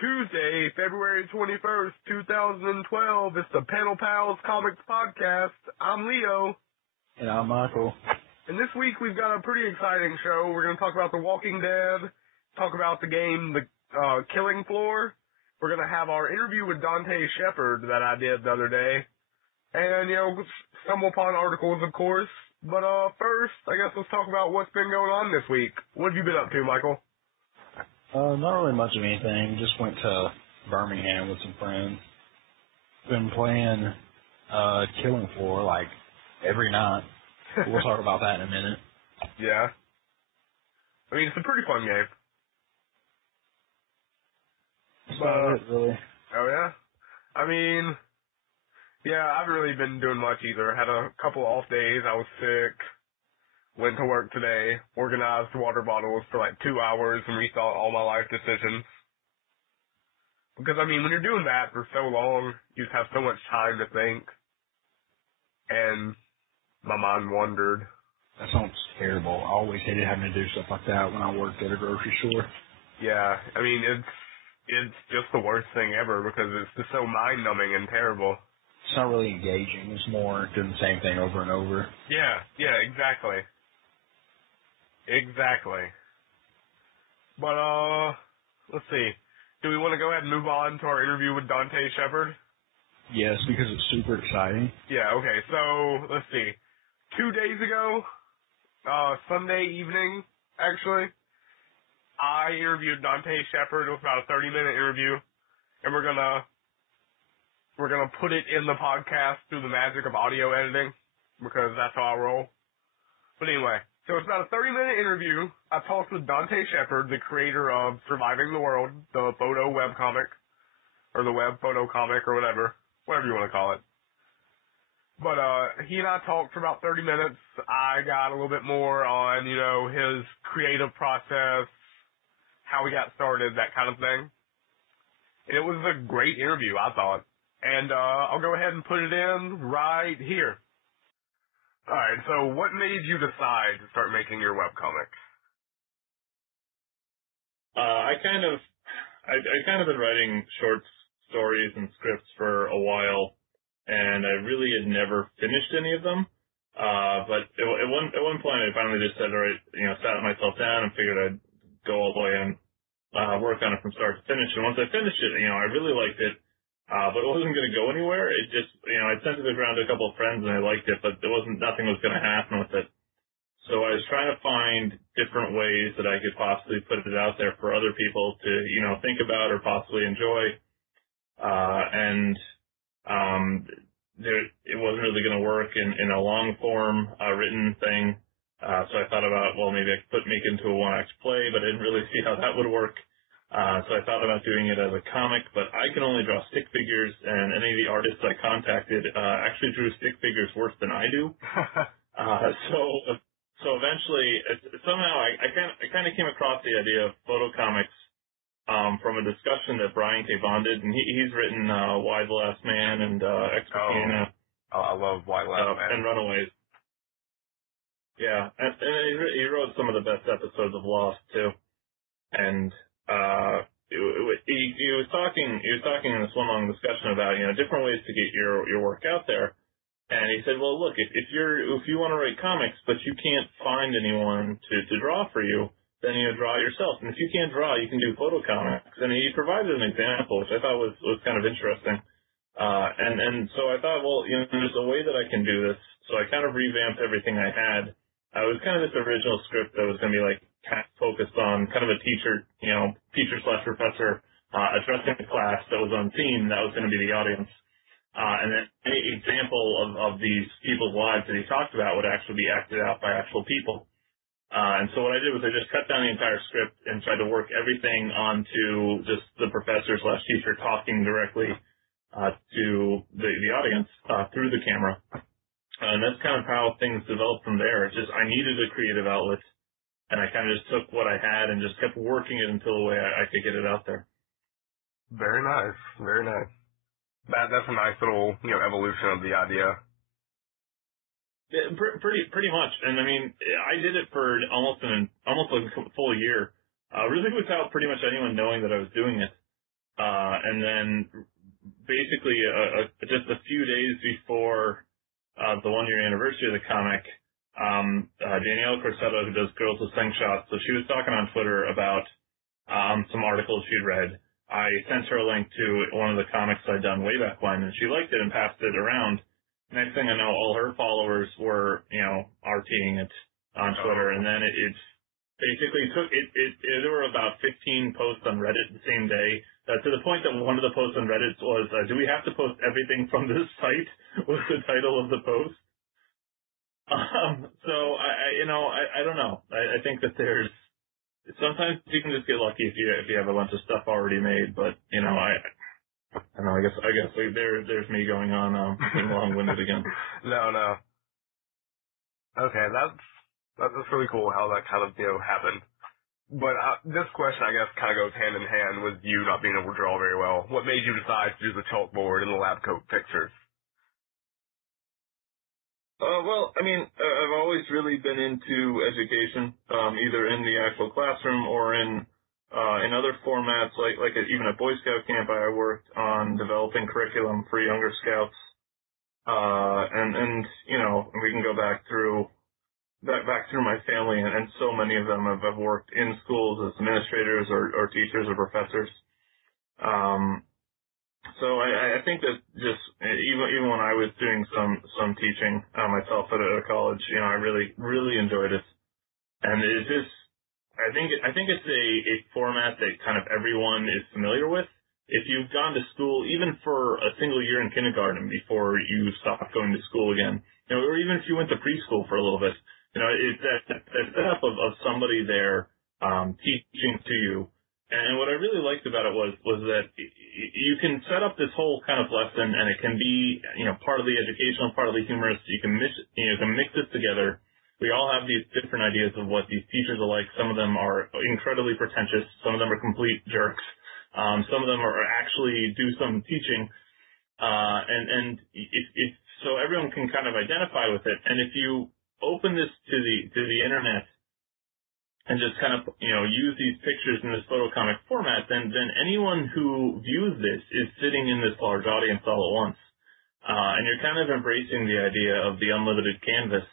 Tuesday, February 21st, 2012. It's the Panel Pals Comics Podcast. I'm Leo. And I'm Michael. And this week we've got a pretty exciting show. We're going to talk about The Walking Dead, talk about the game The Killing Floor. We're going to have our interview with Dante Shepherd that I did the other day. And, Stumbleupon articles, of course. But first, I guess let's talk about what's been going on this week. What have you been up to, Michael? Not really much of anything. Just went to Birmingham with some friends. Been playing Killing Floor like every night. We'll talk about that in a minute. Yeah. I mean, it's a pretty fun game. That's about it, really. Oh, yeah? I mean, yeah, I haven't really been doing much either. Had a couple off days. I was sick. Went to work today. Organized water bottles for like 2 hours and rethought all my life decisions. Because, I mean, when you're doing that for so long, you just have so much time to think. And my mind wandered. That sounds terrible. I always hated having to do stuff like that when I worked at a grocery store. Yeah, I mean, it's just the worst thing ever because it's just so mind-numbing and terrible. It's not really engaging. It's more doing the same thing over and over. Yeah, exactly. Exactly. But, let's see. Do we want to go ahead and move on to our interview with Dante Shepherd? Yes, because it's super exciting. Yeah, okay, so, let's see. 2 days ago, Sunday evening, actually, I interviewed Dante Shepherd. It was about a 30-minute interview, and we're gonna put it in the podcast through the magic of audio editing, because that's how I roll. But anyway, so it's about a 30-minute interview. I talked with Dante Shepherd, the creator of Surviving the World, the photo webcomic, or the web photo comic, or whatever you want to call it. But he and I talked for about 30 minutes. I got a little bit more on, his creative process, how he got started, that kind of thing. And it was a great interview, I thought. And I'll go ahead and put it in right here. Alright, so what made you decide to start making your webcomic? I kind of been writing short stories and scripts for a while, and I really had never finished any of them. But at one point I finally just said, all right, sat myself down and figured I'd go all the way and work on it from start to finish. And once I finished it, I really liked it. But it wasn't going to go anywhere. It just, I sent it around to a couple of friends and I liked it, but nothing was going to happen with it. So I was trying to find different ways that I could possibly put it out there for other people to, think about or possibly enjoy. It wasn't really going to work in a long form, written thing. So I thought about, well, maybe I could make it into a one-act play, but I didn't really see how that would work. So I thought about doing it as a comic, but I can only draw stick figures, and any of the artists I contacted actually drew stick figures worse than I do. So eventually, somehow I kind of came across the idea of photo comics from a discussion that Brian K. Bond did, and he's written Why the Last Man and Ex Machina. I love Why the Last Man. And Runaways. Yeah, and he wrote some of the best episodes of Lost too. And he was talking in this one long discussion about different ways to get your work out there. And he said, well, look, if you want to write comics but you can't find anyone to draw for you, then draw it yourself. And if you can't draw, you can do photo comics. And he provided an example, which I thought was kind of interesting. And so I thought, well, there's a way that I can do this. So I kind of revamped everything I had. It was kind of this original script that was going to be like kind of focused on kind of a teacher/professor addressing the class that was on theme. That was going to be the audience. And then any example of these people's lives that he talked about would actually be acted out by actual people. And so what I did was I just cut down the entire script and tried to work everything onto just the professor/teacher talking directly to the audience through the camera. And that's kind of how things developed from there. It's just I needed a creative outlet, and I kind of just took what I had and just kept working it until the way I could get it out there. Very nice. Very nice. That's a nice little, evolution of the idea. Yeah, pretty much. And I mean, I did it for almost like a full year, really without pretty much anyone knowing that I was doing it. And then basically just a few days before the 1-year anniversary of the comic, Danielle Corsetto, who does Girls with Slingshots, so she was talking on Twitter about some articles she'd read. I sent her a link to one of the comics I'd done way back when, and she liked it and passed it around. Next thing I know, all her followers were, RTing it on Twitter, and then it basically there were about 15 posts on Reddit the same day, to the point that one of the posts on Reddit was, do we have to post everything from this site, was the title of the post. So I don't know. I think that sometimes you can just get lucky if you have a bunch of stuff already made, but I don't know. I guess there's me going on being long-winded again. No. Okay, that's really cool how that kind of happened. But this question, I guess, kind of goes hand in hand with you not being able to draw very well. What made you decide to do the chalkboard and the lab coat pictures? Well, I mean, I've always really been into education, either in the actual classroom or in other formats, like even at Boy Scout camp, I worked on developing curriculum for younger scouts, and we can go back through my family, and so many of them have worked in schools as administrators or teachers or professors. So I think that just even when I was doing some teaching myself at a college, I really enjoyed it, and it's just I think it's a format that kind of everyone is familiar with. If you've gone to school, even for a single year in kindergarten before you stopped going to school again, or even if you went to preschool for a little bit, it's that setup of somebody there teaching to you. And what I really liked about it was that you can set up this whole kind of lesson, and it can be part of the educational, part of the humorous. You can mix it together. We all have these different ideas of what these teachers are like. Some of them are incredibly pretentious. Some of them are complete jerks. Some of them are actually do some teaching. And if so everyone can kind of identify with it. And if you open this to the internet and just kind of, use these pictures in this photo comic format, then anyone who views this is sitting in this large audience all at once. And you're kind of embracing the idea of the unlimited canvas,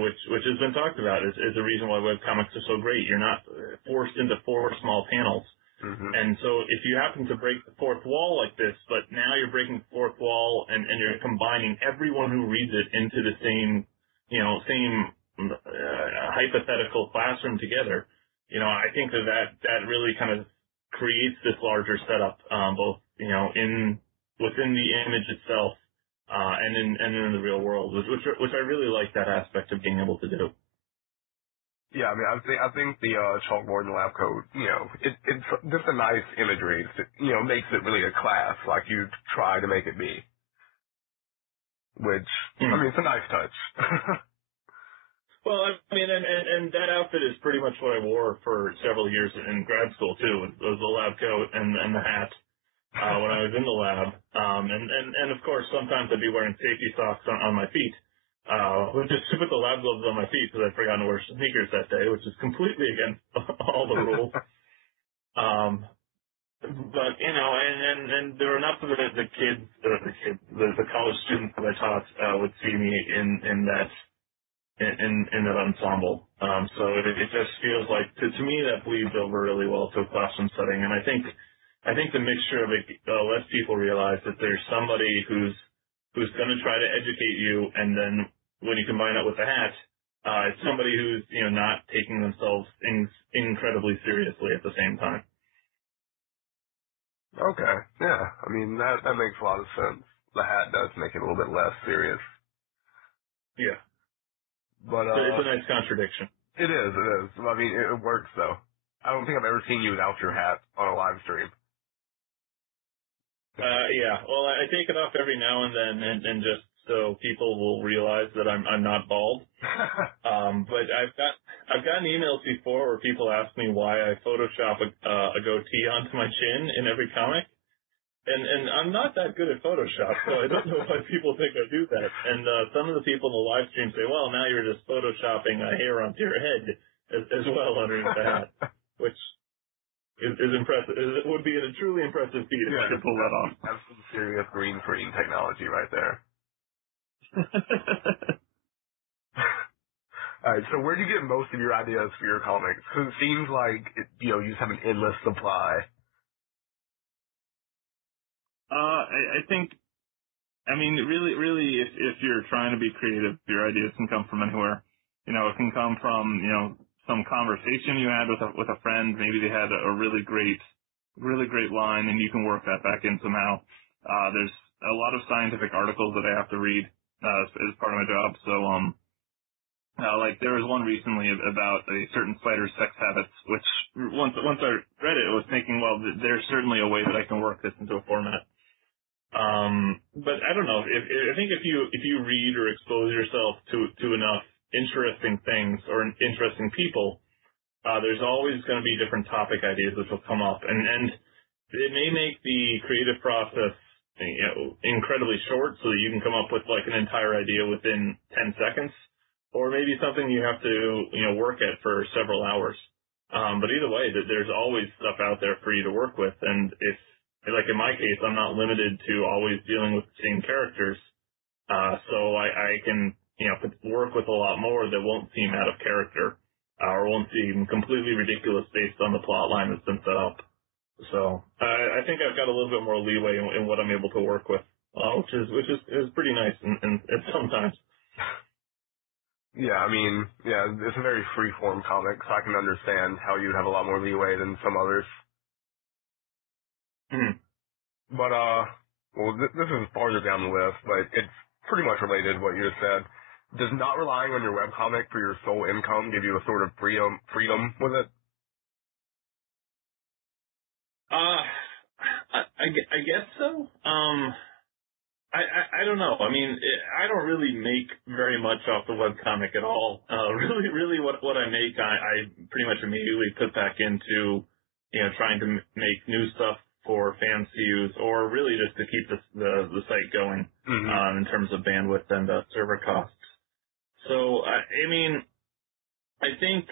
which has been talked about as the reason why webcomics are so great. You're not forced into 4 small panels. Mm-hmm. And so if you happen to break the fourth wall like this, but now you're breaking the fourth wall and you're combining everyone who reads it into the same hypothetical classroom together, I think that really kind of creates this larger setup, both, within the image itself, and in the real world, which I really like that aspect of being able to do. Yeah, I mean, I think the chalkboard and lab coat, it's just a nice imagery. It makes it really a class, like you try to make it be. Which, I mean, it's a nice touch. Well, I mean, and that outfit is pretty much what I wore for several years in grad school too. It was the lab coat and the hat when I was in the lab. And of course, sometimes I'd be wearing safety socks on my feet. Just to put the lab gloves on my feet because I'd forgotten to wear sneakers that day, which is completely against all the rules. But and there were enough of the college students that I taught would see me in that ensemble. So it just feels like to me that bleeds over really well to a classroom setting, and I think the mixture of it lets people realize that there's somebody who's going to try to educate you, and then when you combine it with the hat, it's somebody who's not taking themselves incredibly seriously at the same time. Okay, yeah. I mean, that makes a lot of sense. The hat does make it a little bit less serious. Yeah. But it's a nice contradiction. It is. I mean, it works, though. I don't think I've ever seen you without your hat on a live stream. Yeah. Well, I take it off every now and then, and just so people will realize that I'm not bald. But I've gotten emails before where people ask me why I Photoshop a goatee onto my chin in every comic, and I'm not that good at Photoshop, so I don't know why people think I do that. And some of the people in the live stream say, "Well, now you're just Photoshopping a hair onto your head as well underneath the hat," which is impressive. It would be a truly impressive feat if I could pull that off. That's some serious green screen technology right there. All right, so where do you get most of your ideas for your comics? Because it seems like you just have an endless supply. I think, really, if you're trying to be creative, your ideas can come from anywhere. It can come from, some conversation you had with a friend. Maybe they had a really great line, and you can work that back in somehow. There's a lot of scientific articles that I have to read as part of my job. So, like there was one recently about a certain spider's sex habits, which once I read it, I was thinking, well, there's certainly a way that I can work this into a format. But I don't know. I think if you read or expose yourself to enough interesting things or interesting people, there's always going to be different topic ideas which will come up, and it may make the creative process incredibly short, so that you can come up with like an entire idea within 10 seconds, or maybe something you have to work at for several hours. But either way, there's always stuff out there for you to work with, and if like in my case, I'm not limited to always dealing with the same characters, so I can work with a lot more that won't seem out of character or won't seem completely ridiculous based on the plot line that's been set up. So I think I've got a little bit more leeway in what I'm able to work with, which is pretty nice and sometimes. Yeah, it's a very free-form comic, so I can understand how you'd have a lot more leeway than some others. But, this is farther down the list, but it's pretty much related to what you just said. Does not relying on your webcomic for your sole income give you a sort of freedom with it? I guess so. I don't know. I don't really make very much off the webcomic at all. Really what I make, I pretty much immediately put back into, trying to make new stuff for fans to use, or really just to keep the site going, in terms of bandwidth and server costs. So, I think,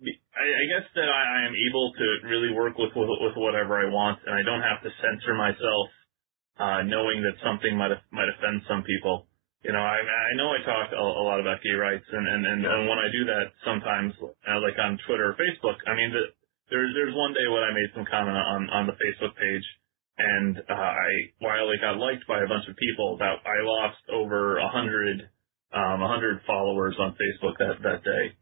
I guess that I am able to really work with whatever I want, and I don't have to censor myself, knowing that something might offend some people. I know I talk a lot about gay rights, and when I do that sometimes, like on Twitter or Facebook, there's one day when I made some comment on the Facebook page, and while it got liked by a bunch of people, that I lost over 100 followers on Facebook that day.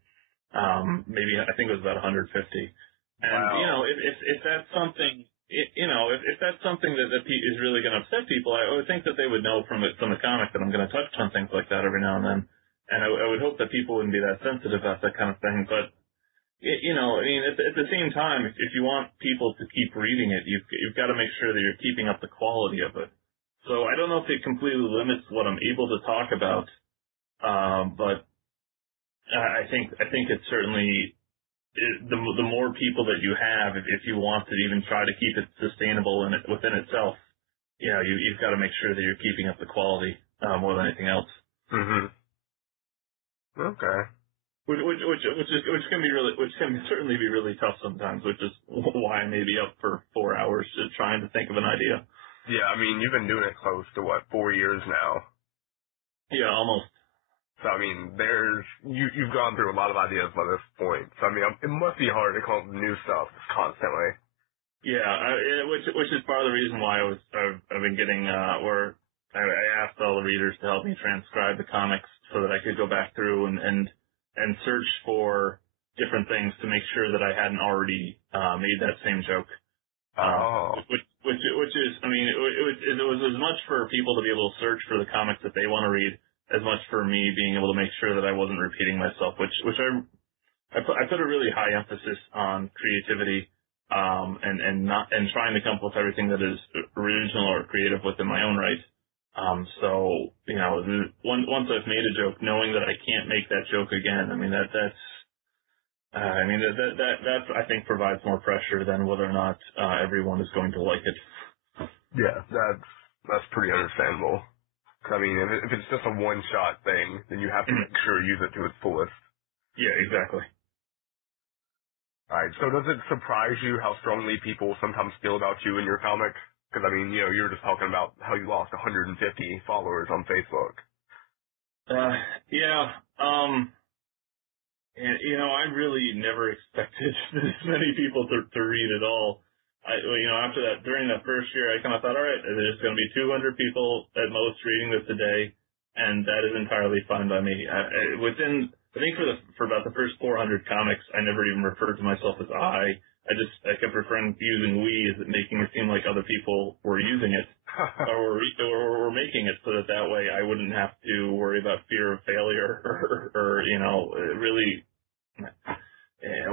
Maybe I think it was about 150. And wow. If that's something, if that's something that is really going to upset people, I would think that they would know from the comic that I'm going to touch on things like that every now and then. And I would hope that people wouldn't be that sensitive about that kind of thing. But at the same time, if you want people to keep reading it, you've got to make sure that you're keeping up the quality of it. So I don't know if it completely limits what I'm able to talk about, but I think it's certainly the more people that you have, if you want to even try to keep it sustainable within itself, you've got to make sure that you're keeping up the quality more than anything else. Okay. Which can certainly be really tough sometimes, which is why I may be up for 4 hours just trying to think of an idea. Yeah, you've been doing it close to 4 years now? Yeah, almost. So, you've gone through a lot of ideas by this point. So, it must be hard to come up with new stuff constantly. Yeah, which is part of the reason why I've been getting, where I asked all the readers to help me transcribe the comics so that I could go back through and search for different things to make sure that I hadn't already, made that same joke. Which is, it was as much for people to be able to search for the comics that they want to read, as much for me being able to make sure that I wasn't repeating myself, which I put a really high emphasis on creativity, and trying to come up with everything that is original or creative within my own right. So, once I've made a joke, knowing that I can't make that joke again, that I think provides more pressure than whether or not, everyone is going to like it. Yeah, that's pretty understandable. If it's just a one-shot thing, then you have to make sure you use it to its fullest. Yeah, exactly. Alright, so does it surprise you how strongly people sometimes feel about you in your comic? Because, I mean, you know, you were just talking about how you lost 150 followers on Facebook. Yeah, and, you know, I really never expected this many people to read at all. You know, after that, during that first year, I kind of thought, all right, there's going to be 200 people at most reading this a day, and that is entirely fine by me. I think for about the first 400 comics, I never even referred to myself as I. I kept referring using we, as it making it seem like other people were using it or were making it, so that way I wouldn't have to worry about fear of failure or you know, really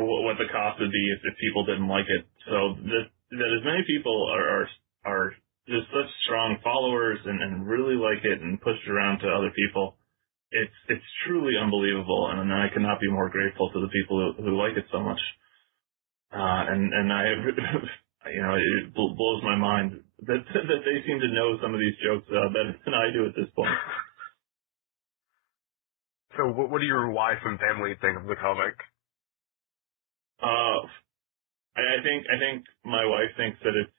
what the cost would be if people didn't like it. So that as many people are just such strong followers and really like it and push it around to other people, it's truly unbelievable, and I cannot be more grateful to the people who like it so much. And I, you know, it blows my mind that they seem to know some of these jokes better than I do at this point. So what do your wife and family think of the comic? I think my wife thinks that it's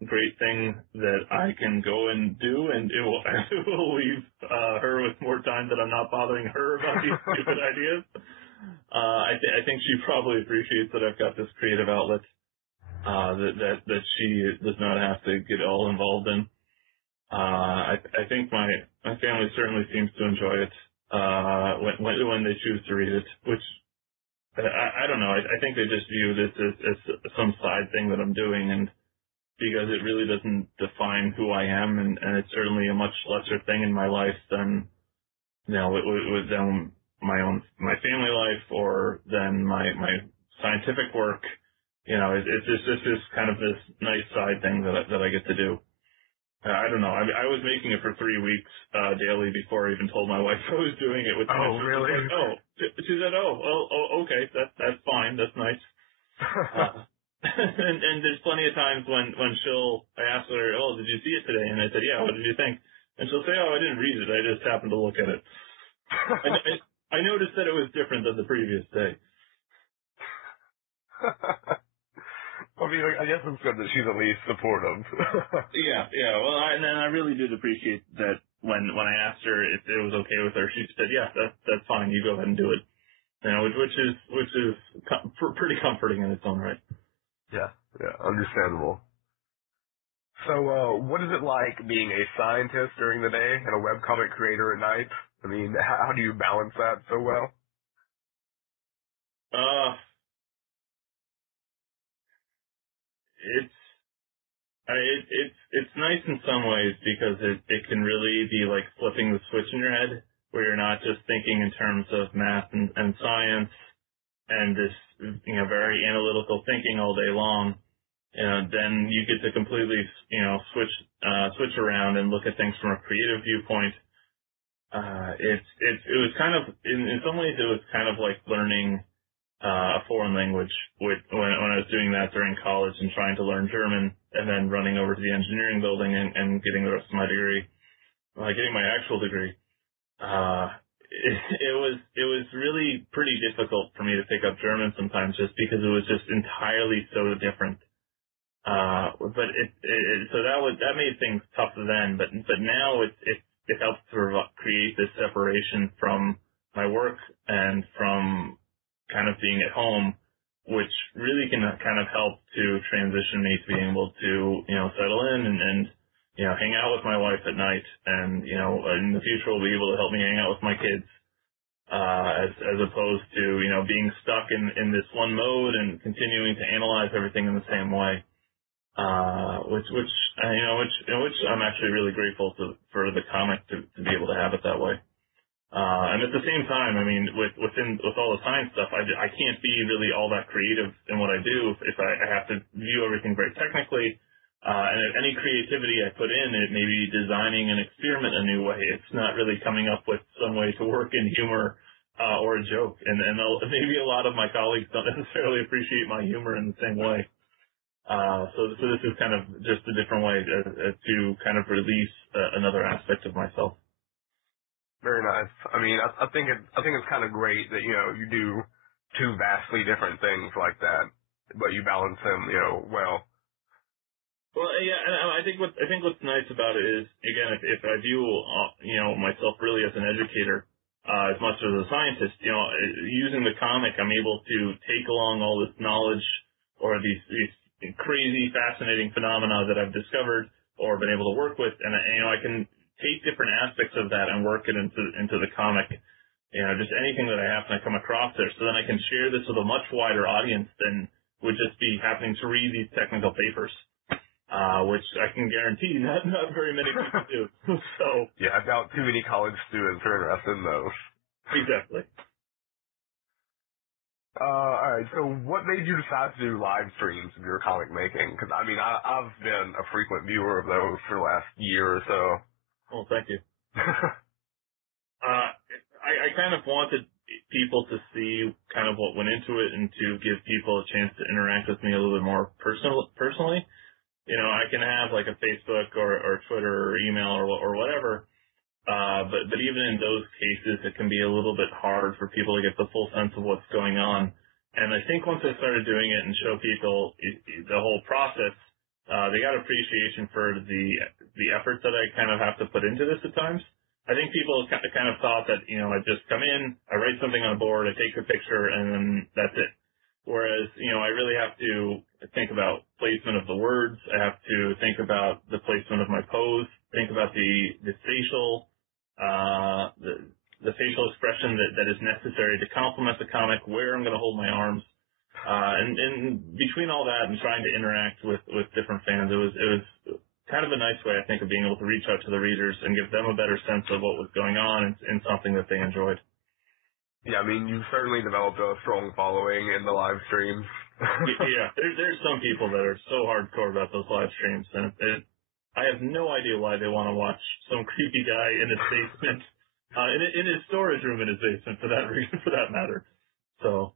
a great thing that I can go and do, and it will leave her with more time that I'm not bothering her about these stupid ideas. I think she probably appreciates that I've got this creative outlet that she does not have to get all involved in. I think my family certainly seems to enjoy it when they choose to read it, which I don't know. I think they just view this as some side thing that I'm doing, and because it really doesn't define who I am, and it's certainly a much lesser thing in my life than, you know, than my family life or than my scientific work. You know, it's just kind of this nice side thing that I get to do. I don't know. I was making it for 3 weeks daily before I even told my wife I was doing it. Oh, really? She said, okay, that's fine, that's nice. And there's plenty of times when I ask her, oh, did you see it today? And I said, yeah. What did you think? And she'll say, oh, I didn't read it. I just happened to look at it. I noticed that it was different than the previous day. I mean, I guess it's good that she's at least supportive. Yeah. Well, and I really did appreciate that when I asked her if it was okay with her, she said, yeah, that's fine. You go ahead and do it. You know, which is pretty comforting in its own right. Yeah, understandable. So, what is it like being a scientist during the day and a webcomic creator at night? I mean, how do you balance that so well? It's nice in some ways because it can really be like flipping the switch in your head, where you're not just thinking in terms of math and science and this, you know, very analytical thinking all day long. Then you get to completely, you know, switch around and look at things from a creative viewpoint. It was kind of, in some ways it was kind of like learning a foreign language when I was doing that during college and trying to learn German, and then running over to the engineering building and getting the rest of my degree, getting my actual degree. It was really pretty difficult for me to pick up German sometimes, just because it was just entirely so different. But so that made things tough then, but now it helps to create this separation from my work and from kind of being at home, which really can kind of help to transition me to being able to, you know, settle in and you know, hang out with my wife at night, and, you know, in the future will be able to help me hang out with my kids, as opposed to, you know, being stuck in this one mode and continuing to analyze everything in the same way. Which I'm actually really grateful for the comic to be able to have it that way. And at the same time, I mean, with all the science stuff, I can't be really all that creative in what I do if I have to view everything very technically. And if any creativity I put in, it may be designing an experiment a new way. It's not really coming up with some way to work in humor, or a joke. And maybe a lot of my colleagues don't necessarily appreciate my humor in the same way. So this is kind of just a different way to kind of release another aspect of myself. Very nice. I mean, I think it's kind of great that, you do two vastly different things like that, but you balance them, well. Well, yeah, and I think what's nice about it is, again, if I view myself really as an educator, as much as a scientist, using the comic, I'm able to take along all this knowledge or these crazy, fascinating phenomena that I've discovered or been able to work with, and I can take different aspects of that and work it into the comic. Just anything that I happen to come across there, so then I can share this with a much wider audience than would just be happening to read these technical papers. Which I can guarantee not very many people do. So yeah, I doubt too many college students are interested in those. Exactly. All right. So, what made you decide to do live streams of your comic making? Because I mean, I've been a frequent viewer of those for the last year or so. Well, thank you. I kind of wanted people to see kind of what went into it and to give people a chance to interact with me a little bit more personally. I can have like a Facebook or Twitter or email or whatever, but even in those cases, it can be a little bit hard for people to get the full sense of what's going on. And I think once I started doing it and show people the whole process, they got appreciation for the efforts that I kind of have to put into this at times. I think people kind of thought that, I just come in, I write something on a board, I take a picture, and then that's it. Whereas, I really have to think about placement of the words. I have to think about the placement of my pose, think about the facial, the facial expression that is necessary to complement the comic, where I'm going to hold my arms. And between all that and trying to interact with different fans, it was kind of a nice way, I think, of being able to reach out to the readers and give them a better sense of what was going on and something that they enjoyed. Yeah, I mean, you've certainly developed a strong following in the live streams. Yeah, there's some people that are so hardcore about those live streams, and I have no idea why they want to watch some creepy guy in his basement, in his storage room in his basement, for that matter. So.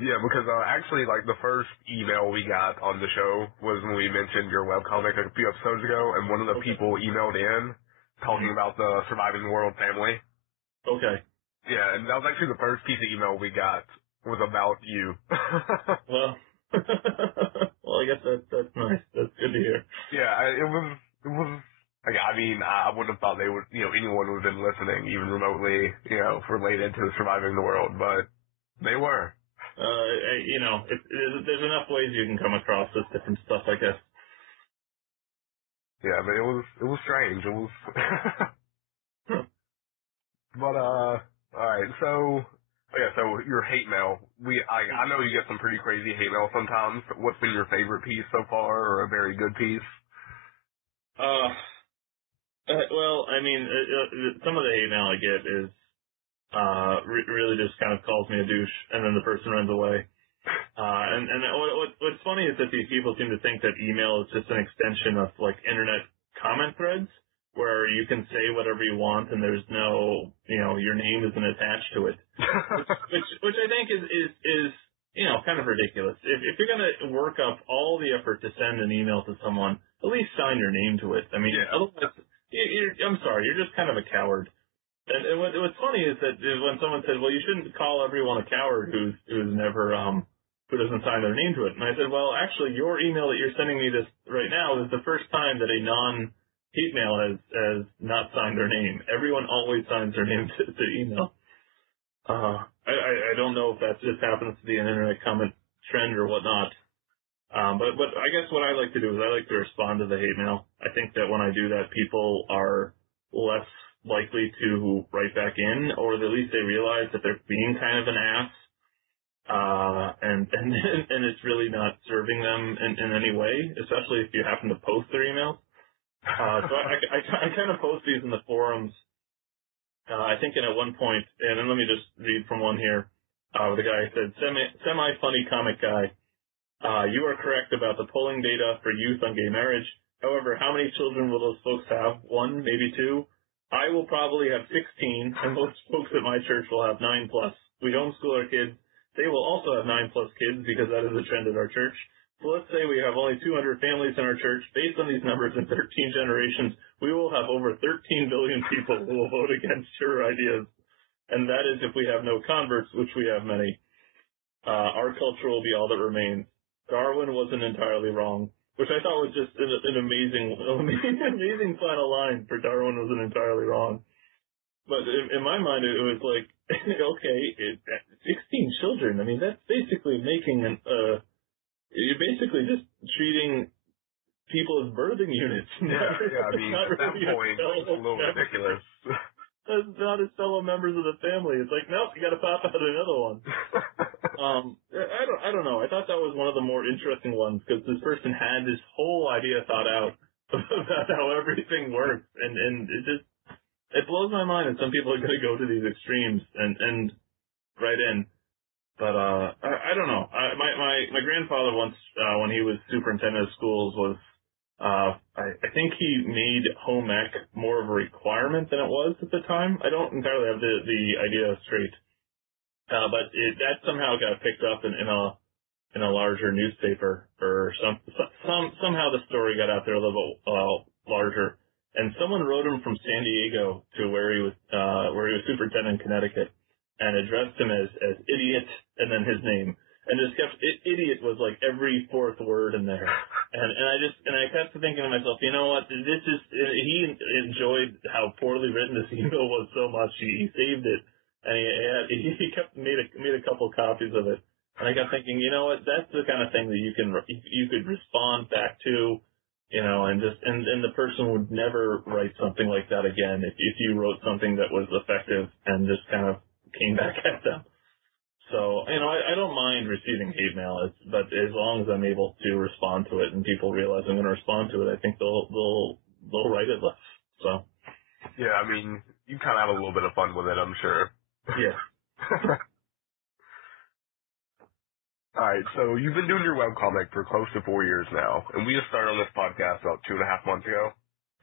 Yeah, because actually, like, the first email we got on the show was when we mentioned your webcomic a few episodes ago, and one of the people emailed in talking about the Surviving the World family. Okay. Yeah, and that was actually the first piece of email we got was about you. Well, I guess that's nice. That's good to hear. Yeah, it was. Like, I mean, I wouldn't have thought they would, anyone would have been listening, even remotely, related to Surviving the World, but they were. There's enough ways you can come across this different stuff, I guess. Yeah, but it was strange. It was. But alright, so your hate mail. I know you get some pretty crazy hate mail sometimes. What's been your favorite piece so far, or a very good piece? Well, I mean, some of the hate mail I get is really just kind of calls me a douche, and then the person runs away. And what's funny is that these people seem to think that email is just an extension of like internet comment threads, where you can say whatever you want and there's no, your name isn't attached to it, which I think is kind of ridiculous. If you're going to work up all the effort to send an email to someone, at least sign your name to it. I mean, yeah. Otherwise, I'm sorry, you're just kind of a coward. And what's funny is that when someone said, well, you shouldn't call everyone a coward who's never, who doesn't sign their name to it. And I said, well, actually, your email that you're sending me this right now is the first time that a non-hate mail has not signed their name. Everyone always signs their name to email. I don't know if that just happens to be an internet comment trend or whatnot. But I guess what I like to do is I like to respond to the hate mail. I think that when I do that, people are less likely to write back in, or at least they realize that they're being kind of an ass. And it's really not serving them in any way, especially if you happen to post their emails. So I kind of post these in the forums. I think at one point, and then let me just read from one here. The guy said, semi-funny comic guy, you are correct about the polling data for youth on gay marriage. However, how many children will those folks have? 1, maybe 2? I will probably have 16, and most folks at my church will have 9+. We homeschool our kids. They will also have 9+ kids because that is a trend at our church. So let's say we have only 200 families in our church. Based on these numbers in 13 generations, we will have over 13 billion people who will vote against your ideas. And that is if we have no converts, which we have many. Our culture will be all that remains. Darwin wasn't entirely wrong, which I thought was just an amazing final line for Darwin wasn't entirely wrong. But in my mind, it was like, okay, 16 children. I mean, that's basically making you're basically just treating people as birthing units. Yeah, I mean, at that point, it's a little ridiculous. That's not as fellow members of the family. It's like, nope, you gotta pop out another one. I don't know. I thought that was one of the more interesting ones, because this person had this whole idea thought out about how everything works, and it blows my mind that some people are gonna go to these extremes and write in. But I don't know. My grandfather once, when he was superintendent of schools, was I think he made home ec more of a requirement than it was at the time. I don't entirely have the idea straight, but that somehow got picked up in a larger newspaper, or somehow the story got out there a little bit larger, and someone wrote him from San Diego to where he was superintendent in Connecticut, and addressed him as idiot, and then his name. And just kept, idiot was like every fourth word in there. And I kept thinking to myself, you know what, he enjoyed how poorly written this email was so much, he saved it, and he made a couple copies of it. And I kept thinking, you know what, that's the kind of thing that you could respond back to, you know, and the person would never write something like that again if you wrote something that was effective and just kind of came back at them. So, you know, I don't mind receiving hate mail, but as long as I'm able to respond to it and people realize I'm going to respond to it, I think they'll write it less. So. Yeah, I mean, you kind of have a little bit of fun with it, I'm sure. Yeah. All right, so you've been doing your webcomic for close to 4 years now, and we just started on this podcast about 2.5 months ago.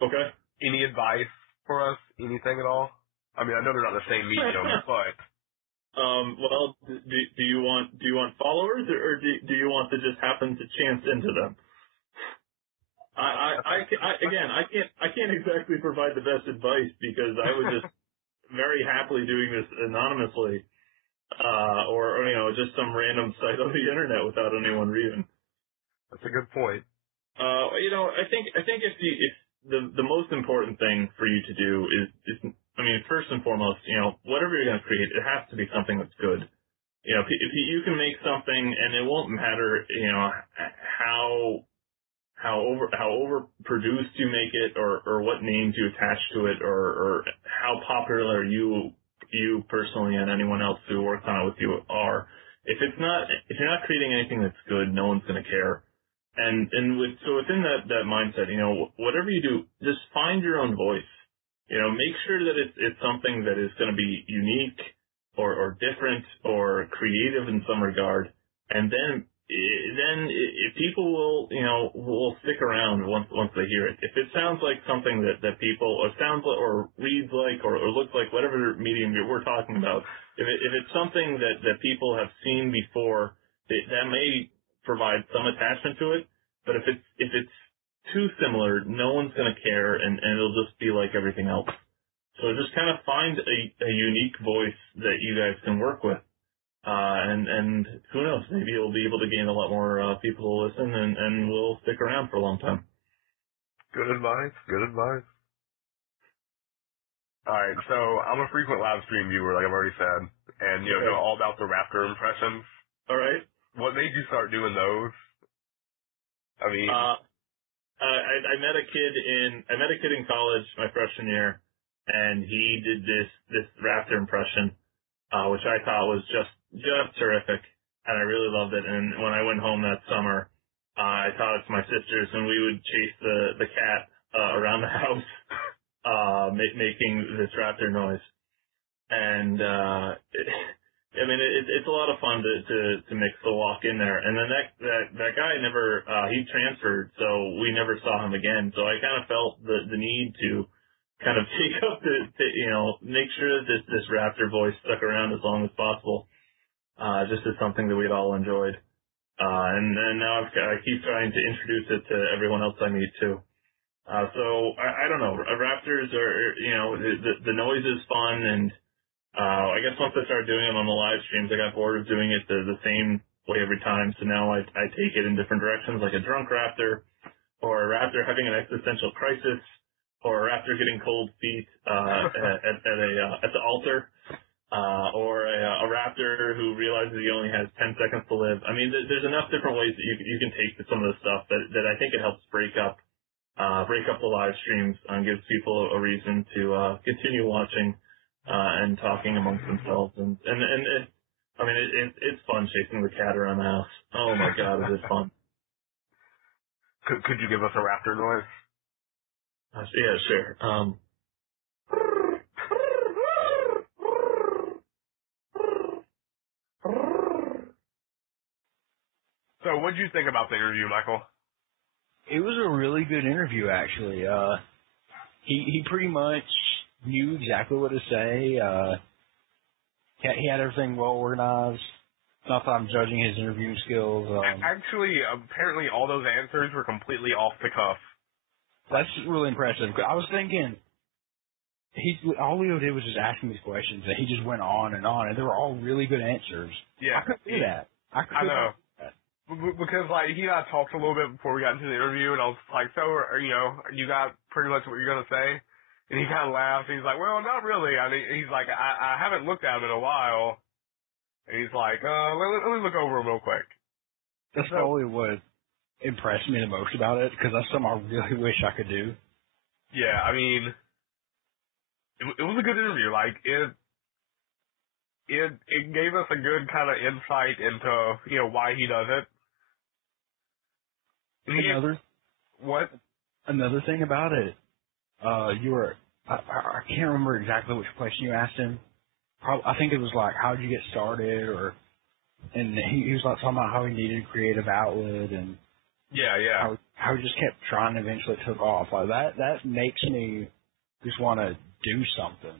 Okay. Any advice for us? Anything at all? I mean, I know they're not the same medium, but. Well, do you want followers, or do you want to just happen to chance into them? I can't exactly provide the best advice, because I was just very happily doing this anonymously, or you know, just some random site on the internet without anyone reading. That's a good point. You know, I think if the most important thing for you to do is I mean, first and foremost, you know, whatever you're going to create, it has to be something that's good. You know, if you can make something, and it won't matter, you know, how overproduced you make it, or what names you attach to it, or how popular you personally and anyone else who works on it with you are. If you're not creating anything that's good, no one's going to care. So within that mindset, you know, whatever you do, just find your own voice. You know, make sure that it's something that is going to be unique or different or creative in some regard, and then people will stick around once they hear it. If it sounds like something that people, or sounds like, or reads like, or looks like, whatever medium we're talking about, if it's something that people have seen before, that may provide some attachment to it. But if it's too similar, no one's going to care, and it'll just be like everything else. So just kind of find a unique voice that you guys can work with. And who knows, maybe you'll be able to gain a lot more people to listen, and we'll stick around for a long time. Good advice. Good advice. All right, so I'm a frequent live stream viewer, like I've already said, and you know all about the Raptor impressions. All right. What made you start doing those? I mean, I met a kid in college my freshman year, and he did this Raptor impression, which I thought was just terrific, and I really loved it. And when I went home that summer, I taught it to my sisters, and we would chase the cat around the house, making this Raptor noise. And I mean, it's a lot of fun to mix the walk in there. And then that guy never, he transferred, so we never saw him again. So I kind of felt the need to kind of take up make sure that this Raptor voice stuck around as long as possible, just as something that we'd all enjoyed. And then now I keep trying to introduce it to everyone else I meet too. So I don't know. Raptors are, the noise is fun, and I guess once I started doing them on the live streams, I got bored of doing it the same way every time. So now I take it in different directions, like a drunk raptor, or a raptor having an existential crisis, or a raptor getting cold feet at the altar, or a raptor who realizes he only has 10 seconds to live. I mean, there's enough different ways that you can take some of the stuff that I think it helps break up the live streams and gives people a reason to continue watching and talking amongst themselves. And I mean, it's fun chasing the cat around the house. Oh my God, is it fun! Could you give us a raptor noise? Yeah, sure. So, what did you think about the interview, Michael? It was a really good interview, actually. He pretty much knew exactly what to say. He had everything well organized. Not that I'm judging his interviewing skills. Actually, apparently all those answers were completely off the cuff. That's really impressive. I was thinking, all Leo did was just ask him these questions, and he just went on, and they were all really good answers. Yeah. I couldn't do that. I know. Because, like, he and I talked a little bit before we got into the interview, and I was like, so, you got pretty much what you're going to say? And he kind of laughed, and he's like, well, not really. I mean, he's like, I haven't looked at him in a while. And he's like, let me look over him real quick. That's probably what impressed me the most about it, because that's something I really wish I could do. Yeah, I mean, it was a good interview. Like, it gave us a good kind of insight into, why he does it. Another thing about it, I can't remember exactly which question you asked him. I think it was like, how did you get started, and he was like talking about how he needed a creative outlet, and how he just kept trying, and eventually took off. Like that makes me just want to do something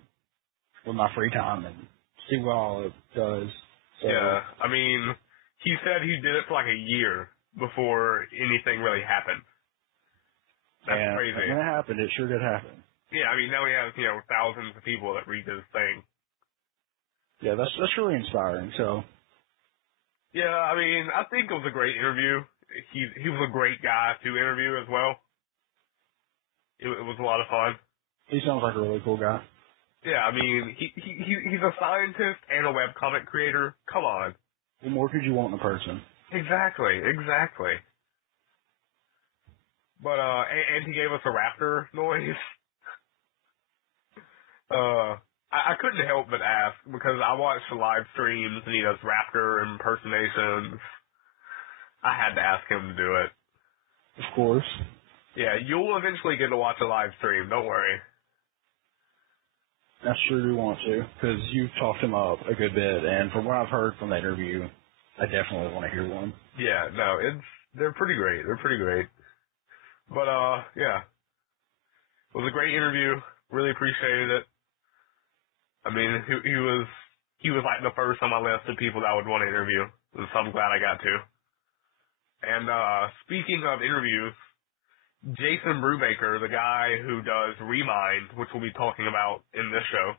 with my free time and see what all it does. So, yeah, I mean, he said he did it for like a year before anything really happened. That's crazy. When it happened, it sure did happen. Yeah, I mean, now he has, thousands of people that read his thing. Yeah, that's really inspiring, so. Yeah, I mean, I think it was a great interview. He was a great guy to interview as well. It was a lot of fun. He sounds like a really cool guy. Yeah, I mean, he's a scientist and a webcomic creator. Come on. What more could you want in a person? Exactly. But, and he gave us a raptor noise. I couldn't help but ask, because I watched the live streams and he does raptor impersonations. I had to ask him to do it. Of course. Yeah, you'll eventually get to watch a live stream, don't worry. I sure do want to, because you've talked him up a good bit, and from what I've heard from the interview, I definitely want to hear one. Yeah, no, they're pretty great. But, yeah. It was a great interview. Really appreciated it. I mean, he was like the first on my list of people that I would want to interview. So I'm glad I got to. And, speaking of interviews, Jason Brubaker, the guy who does Remind, which we'll be talking about in this show,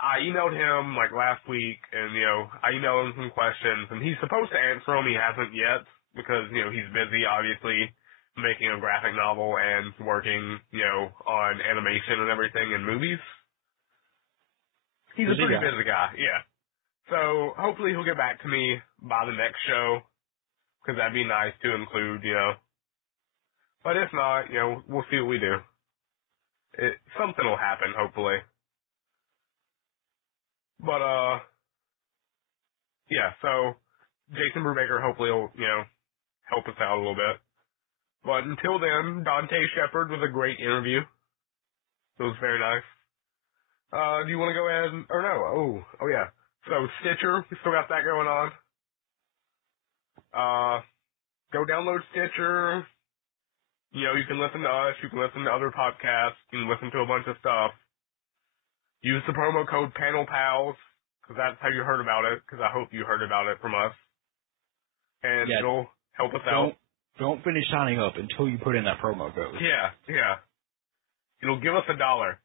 I emailed him like last week, and I emailed him some questions, and he's supposed to answer them. He hasn't yet because he's busy, obviously, making a graphic novel and working on animation and everything in movies. He's a pretty busy guy, yeah. So hopefully he'll get back to me by the next show, because that'd be nice to include, But if not, we'll see what we do. Something will happen, hopefully. But, yeah, so Jason Brubaker hopefully will, help us out a little bit. But until then, Dante Shepherd was a great interview. It was very nice. Do you want to go ahead or no? Oh yeah. So Stitcher, we still got that going on. Go download Stitcher. You can listen to us, you can listen to other podcasts, you can listen to a bunch of stuff. Use the promo code PanelPals, because that's how you heard about it, because I hope you heard about it from us. and Yeah, it'll help us out. Don't finish signing up until you put in that promo code. Yeah. It'll give us $1.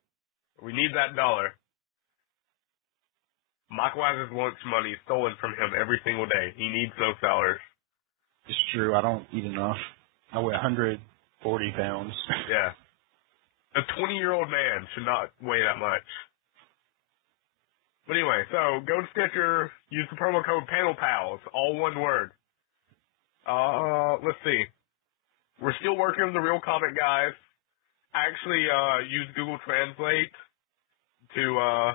We need that $1. Michael has his lunch money stolen from him every single day. He needs those dollars. It's true. I don't eat enough. I weigh 140 pounds. Yeah. A 20-year-old man should not weigh that much. But anyway, so go to Stitcher, use the promo code PanelPals, all one word. Let's see. We're still working with the Real Comic guys. I actually used Google Translate to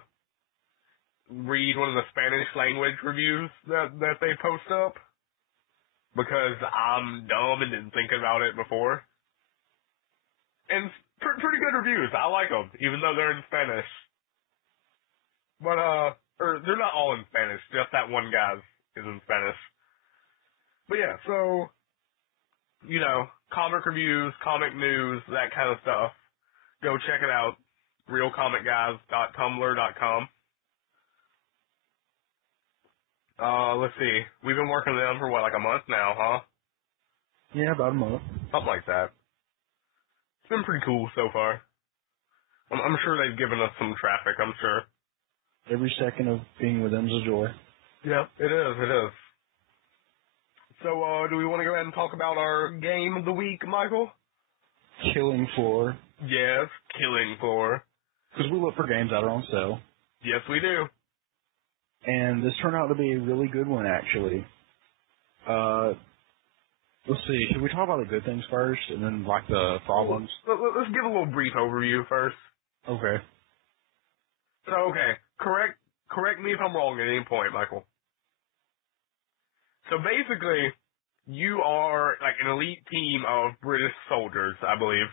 read one of the Spanish language reviews that they post up, because I'm dumb and didn't think about it before. And pretty good reviews. I like them, even though they're in Spanish. But or they're not all in Spanish. Just that one guy's is in Spanish. But yeah, so comic reviews, comic news, that kind of stuff. Go check it out. realcomicguys.tumblr.com. Let's see. We've been working with them for like a month now, huh? Yeah, about a month. Something like that. It's been pretty cool so far. I'm sure they've given us some traffic, I'm sure. Every second of being with them is a joy. Yeah, it is. So, do we want to go ahead and talk about our game of the week, Michael? Killing Floor. Yes, Killing Floor. Because we look for games that are on sale. Yes, we do. And this turned out to be a really good one, actually. Let's see. Should we talk about the good things first, and then like the problems? Let's give a little brief overview first. Okay. So, correct me if I'm wrong at any point, Michael. So basically, you are like an elite team of British soldiers, I believe.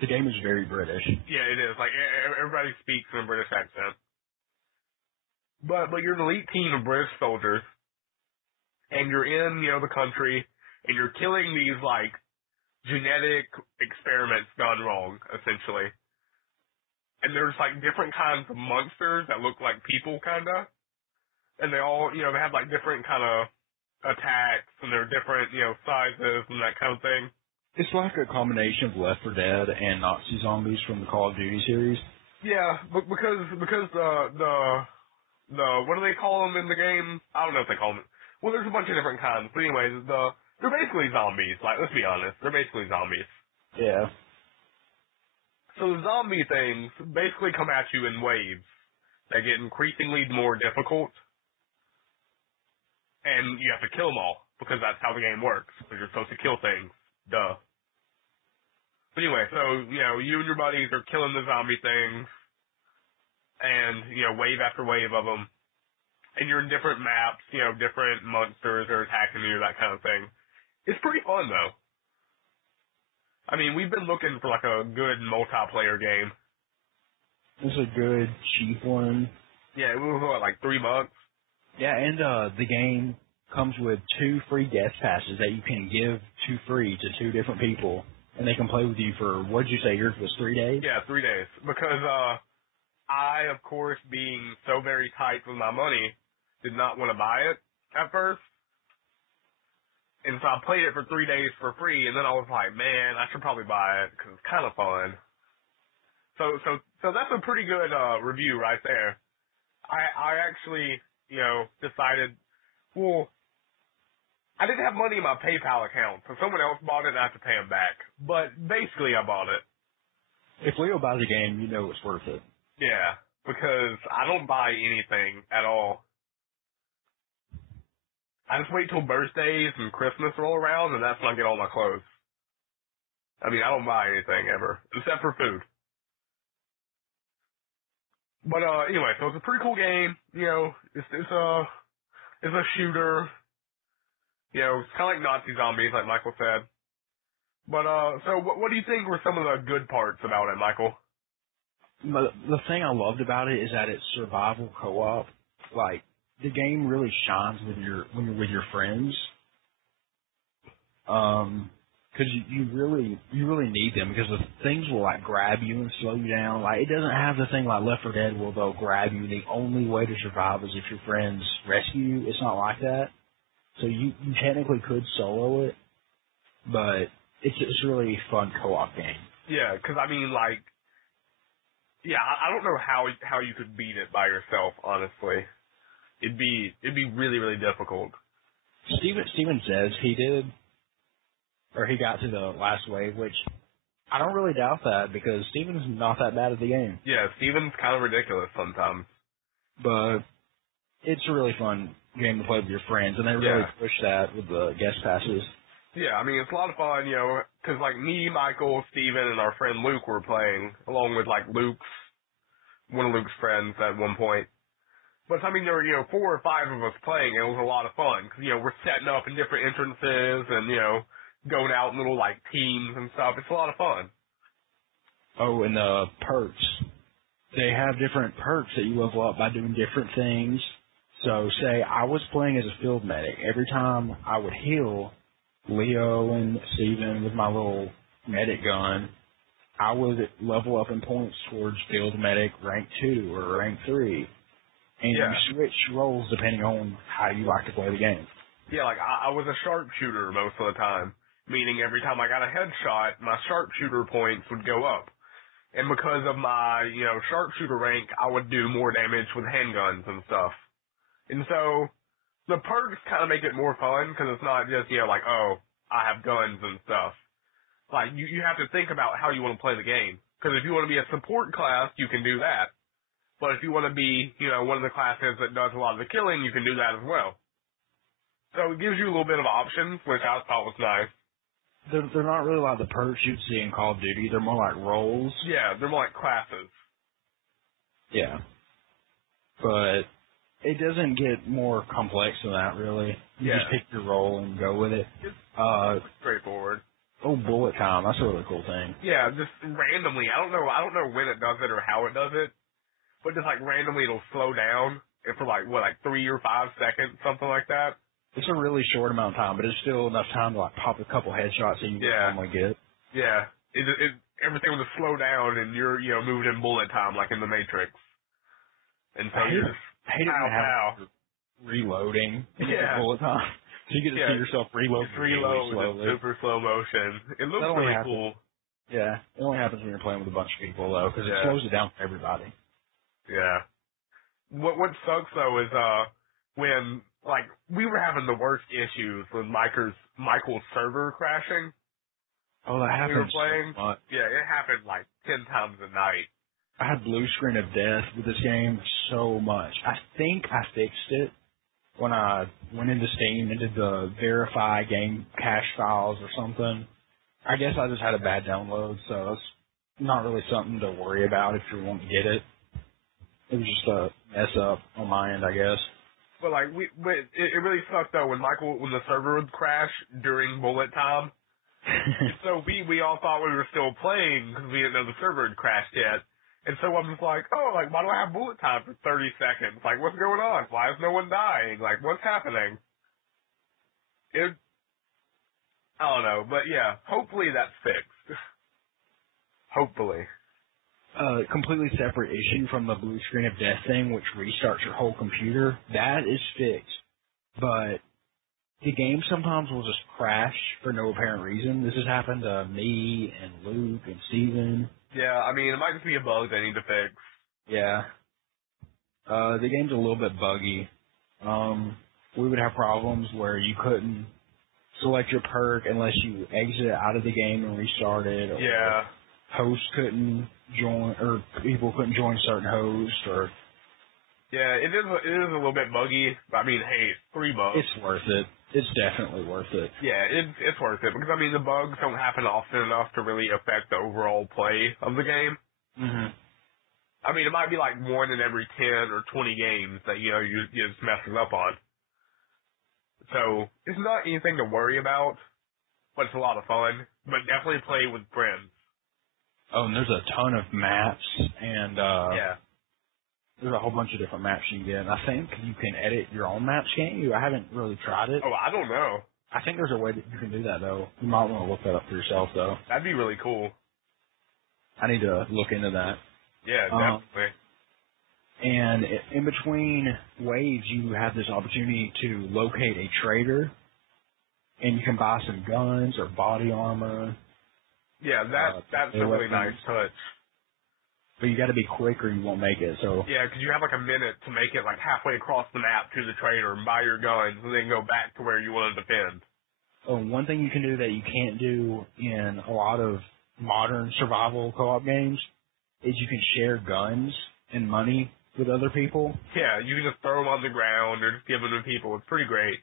The game is very British. Yeah, it is. Like everybody speaks in a British accent. But you're an elite team of British soldiers, and you're in the country, and you're killing these like genetic experiments gone wrong, essentially. And there's like different kinds of monsters that look like people, kinda, and they all they have like different kind of attacks, and they're different sizes and that kind of thing. It's like a combination of Left 4 Dead and Nazi zombies from the Call of Duty series. Yeah, because the what do they call them in the game? I don't know if they call them. Well, there's a bunch of different kinds. But anyways, they're basically zombies. Like, let's be honest, they're basically zombies. Yeah. So the zombie things basically come at you in waves. They get increasingly more difficult, and you have to kill them all because that's how the game works. Because you're supposed to kill things. Duh. But anyway, so you and your buddies are killing the zombie things, and wave after wave of them, and you're in different maps. Different monsters are attacking you, that kind of thing. It's pretty fun though. I mean, we've been looking for like a good multiplayer game. It's a good, cheap one. Yeah, it was like $3. Yeah, and the game comes with 2 free guest passes that you can give free to 2 different people, and they can play with you for, what'd you say, yours was 3 days? Yeah, 3 days. Because I, of course, being so very tight with my money, did not want to buy it at first. And so I played it for 3 days for free, and then I was like, man, I should probably buy it because it's kind of fun. So that's a pretty good review right there. I actually, decided, well, I didn't have money in my PayPal account, so someone else bought it and I have to pay them back. But basically, I bought it. If Leo buys a game, you know it's worth it. Yeah, because I don't buy anything at all. I just wait till birthdays and Christmas roll around, and that's when I get all my clothes. I mean, I don't buy anything ever, except for food. But anyway, so it's a pretty cool game. It's a shooter. It's kind of like Nazi zombies, like Michael said. But so what do you think were some of the good parts about it, Michael? The thing I loved about it is that it's survival co-op. Like, the game really shines when you're with your friends. Because you really need them, because the things will like grab you and slow you down. Like, it doesn't have the thing like Left 4 Dead where they'll grab you. The only way to survive is if your friends rescue you. It's not like that. So you technically could solo it, but it's a really fun co-op game. Yeah, because I mean, like, yeah, I don't know how you could beat it by yourself. Honestly, it'd be really, really difficult. Steven says he did, or he got to the last wave, which I don't really doubt that because Steven's not that bad at the game. Yeah, Steven's kind of ridiculous sometimes. But it's a really fun game to play with your friends, and they really push that with the guest passes. Yeah, I mean, it's a lot of fun, you know, because, like, me, Michael, Steven, and our friend Luke were playing, along with, like, one of Luke's friends at one point. But, I mean, there were, you know, 4 or 5 of us playing, and it was a lot of fun, because, you know, we're setting up in different entrances and, you know, going out in little, like, teams and stuff. It's a lot of fun. Oh, and the perks. They have different perks that you level up by doing different things. So, say I was playing as a field medic. Every time I would heal Leo and Steven with my little medic gun, I would level up in points towards field medic rank 2 or rank 3. And you switch roles depending on how you like to play the game. Yeah, like I was a sharpshooter most of the time, meaning every time I got a headshot, my sharpshooter points would go up. And because of my, you know, sharpshooter rank, I would do more damage with handguns and stuff. And so the perks kind of make it more fun because it's not just, you know, like, oh, I have guns and stuff. Like, you have to think about how you want to play the game. Because if you want to be a support class, you can do that. But if you want to be, you know, one of the classes that does a lot of the killing, you can do that as well. So it gives you a little bit of options, which I thought was nice. They're not really like the perks you'd see in Call of Duty. They're more like roles. Yeah, they're more like classes. Yeah. But it doesn't get more complex than that, really. You just pick your role and go with it. It's straightforward. Oh, bullet time. That's a really cool thing. Yeah, just randomly. I don't know when it does it or how it does it, but just like randomly it'll slow down for like 3 or 5 seconds, something like that. It's a really short amount of time, but it's still enough time to like pop a couple headshots that you can normally get. Yeah. Everything will just slow down and you're, you know, moving in bullet time like in the Matrix. And so you're just pow. Reloading. Bullet time. So you get to see yourself reload really slowly. Super slow motion. It looks really cool. Yeah. It only happens when you're playing with a bunch of people though, because it slows it down for everybody. Yeah. What sucks though is when like we were having the worst issues with Michael's server crashing. Oh, that happened. We were playing. So much. Yeah, it happened like 10 times a night. I had blue screen of death with this game so much. I think I fixed it when I went into Steam and did the verify game cache files or something. I guess I just had a bad download, so it's not really something to worry about if you want to get it. It was just a mess up on my end, I guess. But like it really sucked though when the server would crash during bullet time. So we all thought we were still playing because we didn't know the server had crashed yet. And so I'm just like, oh, like, why do I have bullet time for 30 seconds? Like, what's going on? Why is no one dying? Like, what's happening? I don't know. But yeah, hopefully that's fixed. Hopefully. Completely separate issue from the blue screen of death thing, which restarts your whole computer. That is fixed. But the game sometimes will just crash for no apparent reason. This has happened to me and Luke and Steven. Yeah, I mean, it might just be a bug they need to fix. Yeah. The game's a little bit buggy. We would have problems where you couldn't select your perk unless you exit out of the game and restart it. Or hosts couldn't join, or people couldn't join certain hosts, or... Yeah, it is a little bit buggy. I mean, hey, $3. It's worth it. It's definitely worth it. Yeah, it's worth it because I mean the bugs don't happen often enough to really affect the overall play of the game. Mhm. I mean, it might be like 1 in every 10 or 20 games that you just messing up on. So it's not anything to worry about, but it's a lot of fun. But definitely play with friends. Oh, and there's a ton of maps and there's a whole bunch of different maps you can get. And I think you can edit your own maps, can't you? I haven't really tried it. Oh, I don't know. I think there's a way that you can do that, though. You might want to look that up for yourself, though. That'd be really cool. I need to look into that. Yeah, definitely. And in between waves, you have this opportunity to locate a trader, and you can buy some guns or body armor. Yeah, that's a really nice touch. But you got to be quick or you won't make it. So yeah, because you have like a minute to make it like halfway across the map to the trader and buy your guns, and then go back to where you want to defend. Oh, one thing you can do that you can't do in a lot of modern survival co-op games is you can share guns and money with other people. Yeah, you can just throw them on the ground or just give them to people. It's pretty great.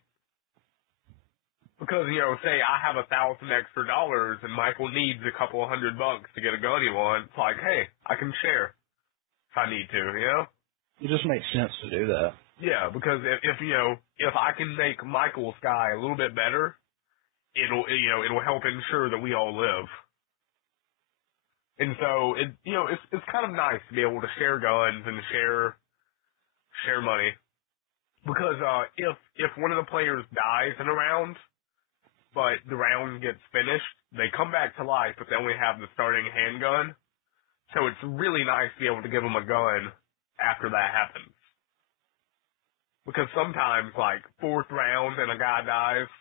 Because, say I have $1,000 extra and Michael needs a couple of $100 to get a gun he wants. It's like, hey, I can share if I need to, It just makes sense to do that. Yeah, because if I can make Michael's guy a little bit better, it'll help ensure that we all live. And so it's kind of nice to be able to share guns and share money. Because if one of the players dies in a round, but the round gets finished, they come back to life, but they only have the starting handgun. So it's really nice to be able to give them a gun after that happens. Because sometimes, like, 4th round and a guy dies,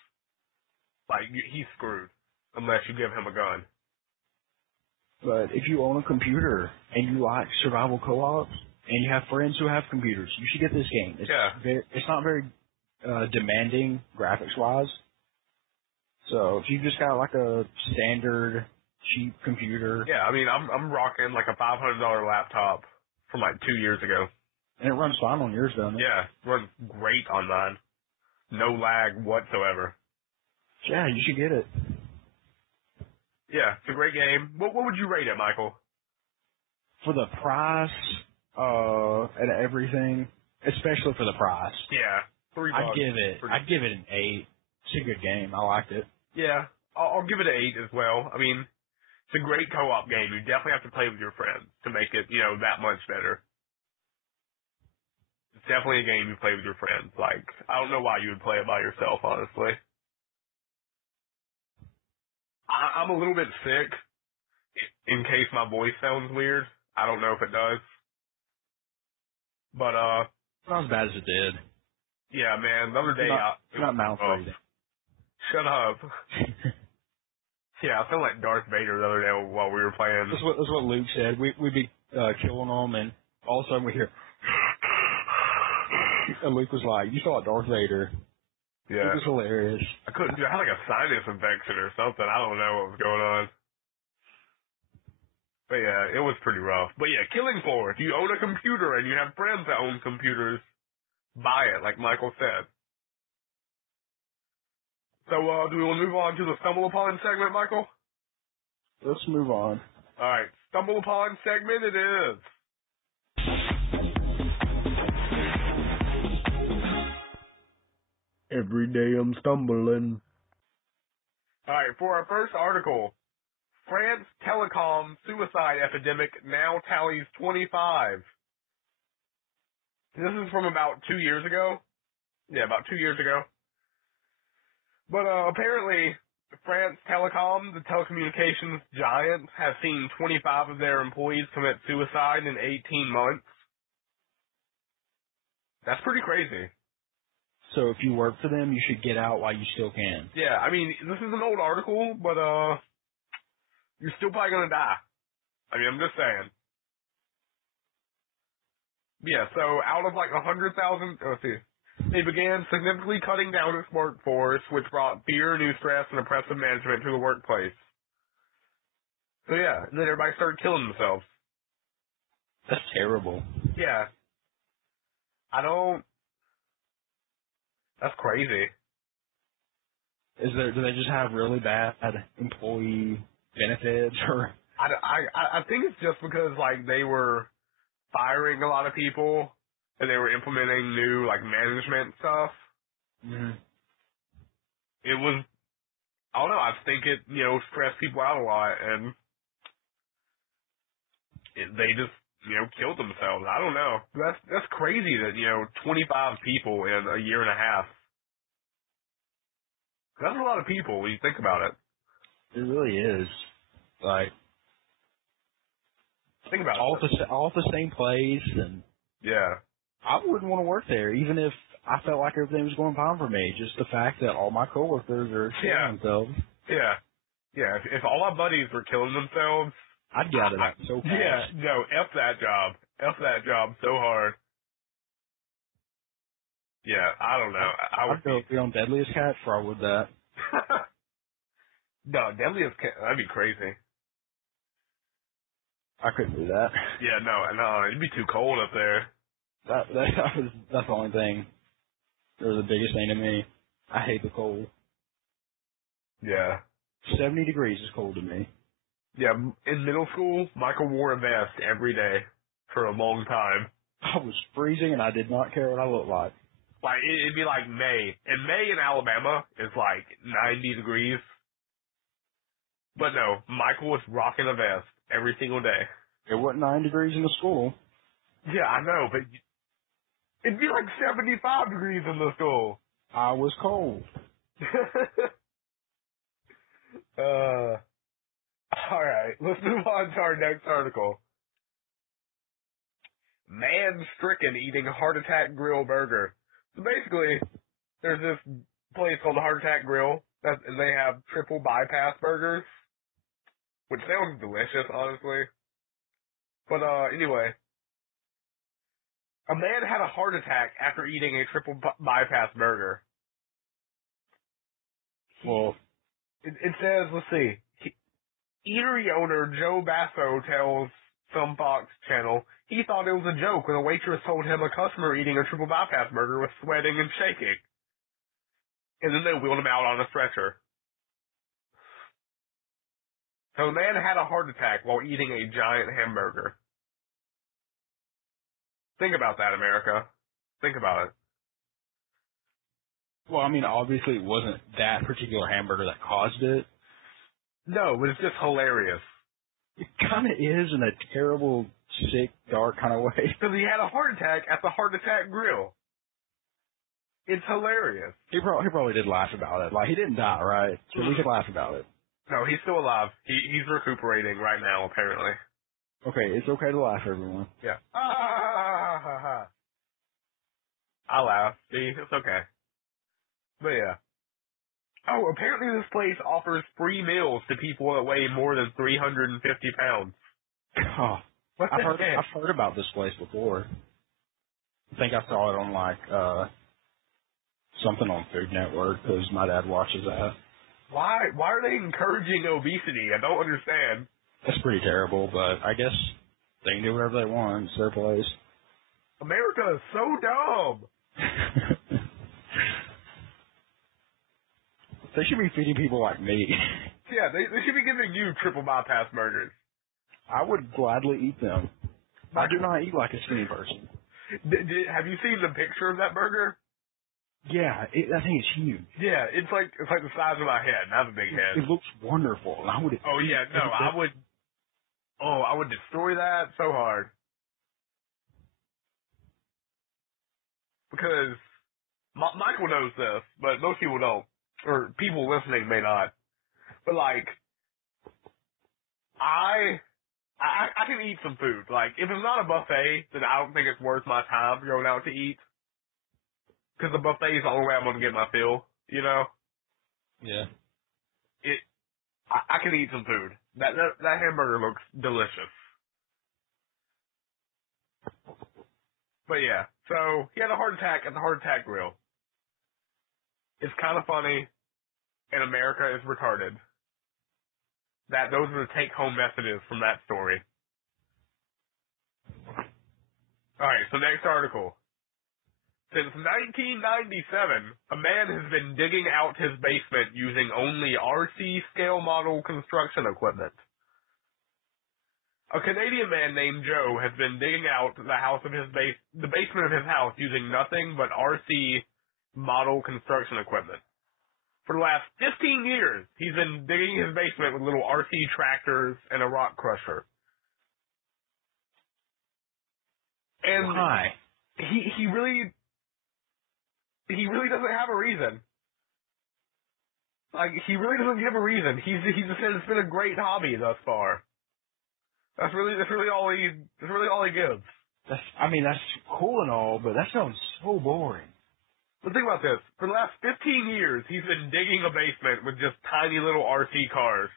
like, he's screwed unless you give him a gun. But if you own a computer and you like survival co-ops and you have friends who have computers, you should get this game. It's not very demanding graphics-wise. So if you just got like a standard cheap computer. Yeah, I mean, I'm rocking like a $500 laptop from like 2 years ago. And it runs fine on yours, doesn't it? Yeah, it runs great on mine. No lag whatsoever. Yeah, you should get it. Yeah, it's a great game. What would you rate it, Michael? For the price, and everything, especially for the price. Yeah, $3. I'd give it an 8. It's a good game. I liked it. Yeah, I'll give it an 8 as well. I mean, it's a great co-op game. You definitely have to play with your friends to make it, that much better. It's definitely a game you play with your friends. Like, I don't know why you would play it by yourself, honestly. I'm a little bit sick, in case my voice sounds weird. I don't know if it does. But, not as bad as it did. Yeah, man, the other day not mouth breathing. Shut up. Yeah, I felt like Darth Vader the other day while we were playing. That's what Luke said. We'd be killing them, and all of a sudden we hear... And Luke was like, you saw Darth Vader. Yeah. It was hilarious. I had like a sinus infection or something. I don't know what was going on. But yeah, it was pretty rough. But yeah, Killing Floor. If you own a computer and you have friends that own computers, buy it, like Michael said. So, do we want to move on to the Stumbleupon segment, Michael? Let's move on. Alright, Stumbleupon segment it is. Every day I'm stumbling. Alright, for our first article, France telecom suicide epidemic now tallies 25. This is from about 2 years ago. Yeah, about 2 years ago. But apparently, France Telecom, the telecommunications giant, has seen 25 of their employees commit suicide in 18 months. That's pretty crazy. So if you work for them, you should get out while you still can. Yeah, I mean, this is an old article, but you're still probably going to die. I mean, I'm just saying. Yeah, so out of like 100,000, let's see, they began significantly cutting down its workforce, which brought fear, new stress, and oppressive management to the workplace. So yeah, and then everybody started killing themselves. That's terrible. Yeah. That's crazy. Do they just have really bad employee benefits, or? I think it's just because like they were firing a lot of people and they were implementing new like management stuff. Mm-hmm. It was, I don't know, I think it, stressed people out a lot and they just, killed themselves. I don't know. That's crazy that, 25 people in a year and a half. That's a lot of people when you think about it. It really is. Like, think about all at the same place, and Yeah. I wouldn't want to work there, even if I felt like everything was going fine for me. Just the fact that all my coworkers are killing themselves. Yeah. Yeah. If all my buddies were killing themselves, I'd get out of that so fast. Yeah. No. F that job. F that job so hard. Yeah. I don't know. I'd go be on Deadliest Catch before I would that. No, Deadliest Catch. That'd be crazy. I couldn't do that. Yeah. No. It'd be too cold up there. That's the only thing. Or the biggest thing to me. I hate the cold. Yeah. 70 degrees is cold to me. Yeah, in middle school, Michael wore a vest every day for a long time. I was freezing and I did not care what I looked like. Like, it'd be like May. And May in Alabama is like 90 degrees. But no, Michael was rocking a vest every single day. It wasn't 9 degrees in the school. Yeah, I know, but it'd be like 75 degrees in the school. I was cold. Alright, let's move on to our next article. Man stricken eating heart attack grill burger. So basically, there's this place called the Heart Attack Grill, and they have triple bypass burgers, which sounds delicious, honestly. But anyway, a man had a heart attack after eating a triple bypass burger. Well, it says, let's see, eatery owner Joe Basso tells some Fox channel he thought it was a joke when a waitress told him a customer eating a triple bypass burger was sweating and shaking. And then they wheeled him out on a stretcher. So the man had a heart attack while eating a giant hamburger. Think about that, America. Think about it. well, I mean, obviously it wasn't that particular hamburger that caused it. No, but it's just hilarious. It kind of is in a terrible, sick, dark kind of way. Because he had a heart attack at the Heart Attack Grill. It's hilarious. He probably did laugh about it. Like, he didn't die, right? So we could laugh about it. No, he's still alive. He's recuperating right now, apparently. Okay, it's okay to laugh, everyone. Yeah. I laugh. See, it's okay. But yeah. Oh, apparently this place offers free meals to people that weigh more than 350 pounds. Oh, What the heck? I've heard about this place before. I think I saw it on, like, something on Food Network, because my dad watches that. Why are they encouraging obesity? I don't understand. That's pretty terrible, but I guess they can do whatever they want. It's their place. America is so dumb. They should be feeding people like me. Yeah, they should be giving you triple bypass burgers. I would gladly eat them. I do not eat like a skinny person. Have you seen the picture of that burger? Yeah, I think it's huge. Yeah, it's like the size of my head. I have a big head. It looks wonderful. And I would. Oh yeah, no, I would. Oh, I would destroy that so hard. Because Michael knows this, but most people don't, or people listening may not. But like, I can eat some food. Like, if it's not a buffet, then I don't think it's worth my time going out to eat. Because the buffet is the only way I'm gonna get my fill. You know. Yeah. I can eat some food. That hamburger looks delicious. But yeah, so he had a heart attack at the Heart Attack Grill. It's kind of funny, and America is retarded. Those are the take-home messages from that story. Alright, so next article. Since 1997, a man has been digging out his basement using only RC scale model construction equipment. A Canadian man named Joe has been digging out the basement of his house using nothing but RC model construction equipment. For the last 15 years, he's been digging his basement with little RC tractors and a rock crusher. And why? He really doesn't have a reason. Like, he really doesn't give a reason. He just said it's been a great hobby thus far. That's really all he gives. That's cool and all, but that sounds so boring. But think about this. For the last 15 years, he's been digging a basement with just tiny little RC cars.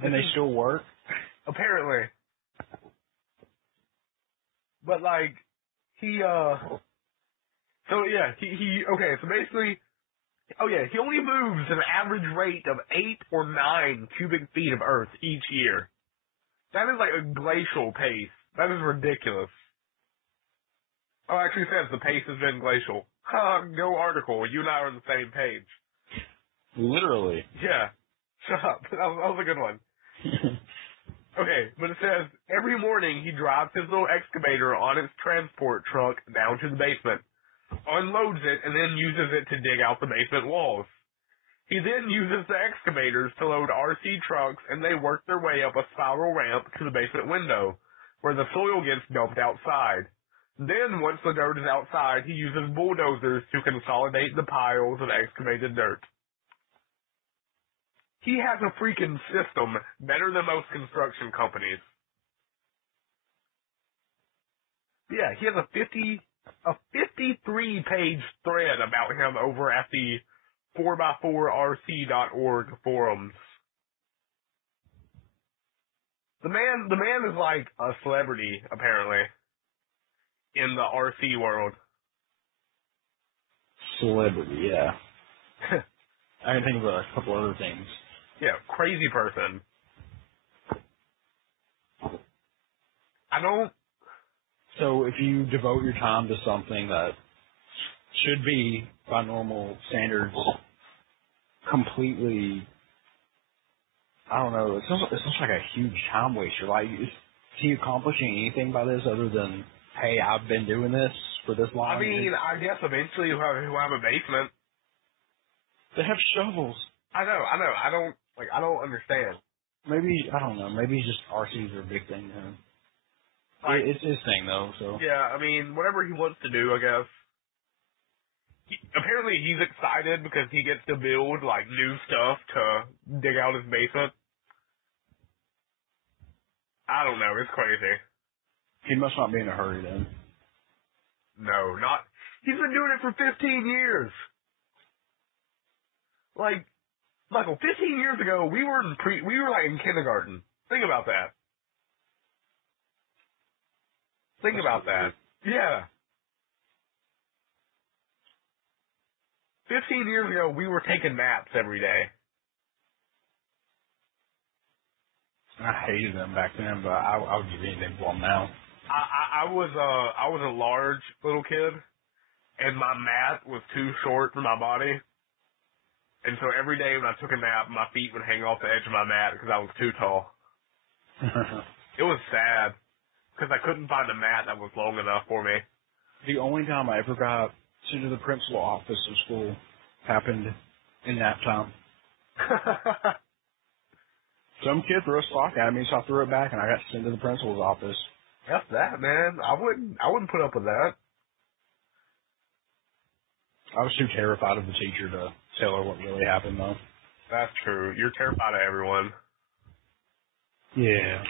And they still work? Apparently. But, like, he basically, he only moves an average rate of 8 or 9 cubic feet of earth each year. That is like a glacial pace. That is ridiculous. Oh, it actually says the pace has been glacial. Go article. You and I are on the same page. Literally. Yeah. Shut up. That was a good one. Okay, but it says, every morning he drives his little excavator on its transport truck down to the basement, unloads it, and then uses it to dig out the basement walls. He then uses the excavators to load RC trucks, and they work their way up a spiral ramp to the basement window, where the soil gets dumped outside. Then, once the dirt is outside, he uses bulldozers to consolidate the piles of excavated dirt. He has a freaking system better than most construction companies. Yeah, he has a 53-page thread about him over at the 4x4rc.org forums. The man is like a celebrity, apparently, in the RC world. Celebrity, yeah. I can think of a couple other things. Yeah, crazy person. So if you devote your time to something that should be, by normal standards, completely, I don't know, it sounds like a huge time waster. Like, is he accomplishing anything by this other than, hey, I've been doing this for this long? I mean, I guess eventually he'll have a basement. They have shovels. I know. I don't understand. Maybe, I don't know, maybe just RCs are a big thing to him. Like, it's his thing, though, so. Yeah, I mean, whatever he wants to do, I guess. Apparently he's excited because he gets to build, like, new stuff to dig out his basement. I don't know, it's crazy. He must not be in a hurry, then. No, not. He's been doing it for 15 years. Like, Michael, 15 years ago, we were like in kindergarten. Think about that. Think about that. Yeah. 15 years ago, we were taking naps every day. I hated them back then, but I would give anything for them now. I was a large little kid, and my mat was too short for my body. And so every day when I took a nap, my feet would hang off the edge of my mat because I was too tall. It was sad because I couldn't find a mat that was long enough for me. The only time I ever got sent to the principal office of school happened in nap time. Some kid threw a sock at me, so I threw it back, and I got sent to the principal's office. That's that, man. I wouldn't put up with that. I was too terrified of the teacher to tell her what really happened, though. That's true. You're terrified of everyone. Yeah.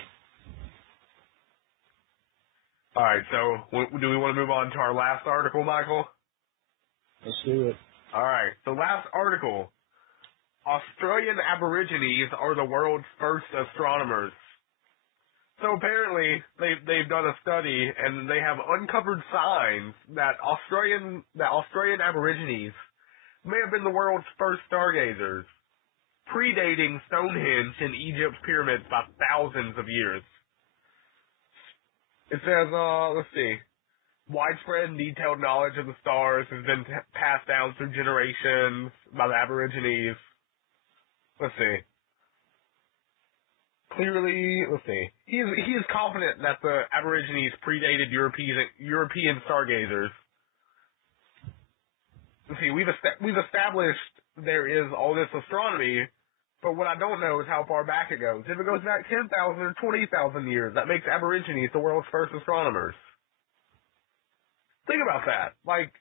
All right, so do we want to move on to our last article, Michael? Let's do it. All right, the last article. Australian Aborigines are the world's first astronomers. So apparently they've done a study and they have uncovered signs that Australian Aborigines may have been the world's first stargazers, predating Stonehenge and Egypt's pyramids by thousands of years. It says, let's see, widespread and detailed knowledge of the stars has been passed down through generations by the Aborigines. Let's see. Clearly, let's see. He is confident that the Aborigines predated European stargazers. Let's see. We've established there is all this astronomy, but what I don't know is how far back it goes. If it goes back 10,000 or 20,000 years, that makes Aborigines the world's first astronomers. Think about that. Like,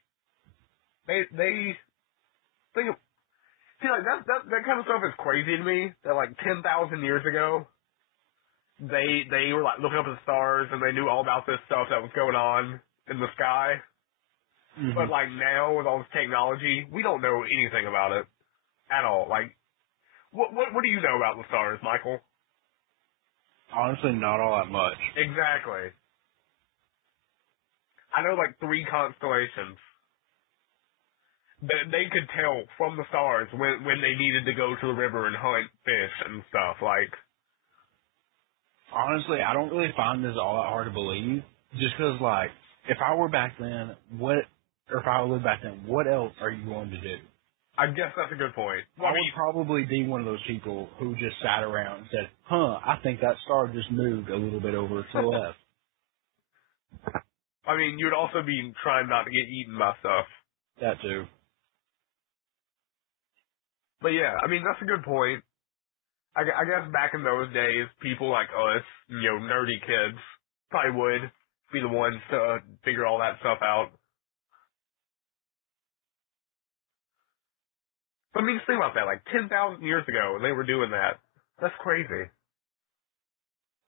they think. See, like that kind of stuff is crazy to me. That like 10,000 years ago, they were like looking up at the stars and they knew all about this stuff that was going on in the sky. Mm-hmm. But like now with all this technology, we don't know anything about it at all. Like, what do you know about the stars, Michael? Honestly, not all that much. Exactly. I know like 3 constellations. They could tell from the stars when they needed to go to the river and hunt fish and stuff. Like, Honestly, I don't really find this all that hard to believe. Just because, like, if I were back then, if I lived back then, what else are you going to do? I guess that's a good point. Well, I would probably be one of those people who just sat around and said, I think that star just moved a little bit over to the left. I mean, you'd also be trying not to get eaten by stuff. That too. But yeah, I mean, that's a good point. I guess back in those days, people like us, nerdy kids, probably would be the ones to figure all that stuff out. But I mean, just think about that. Like 10,000 years ago, they were doing that. That's crazy.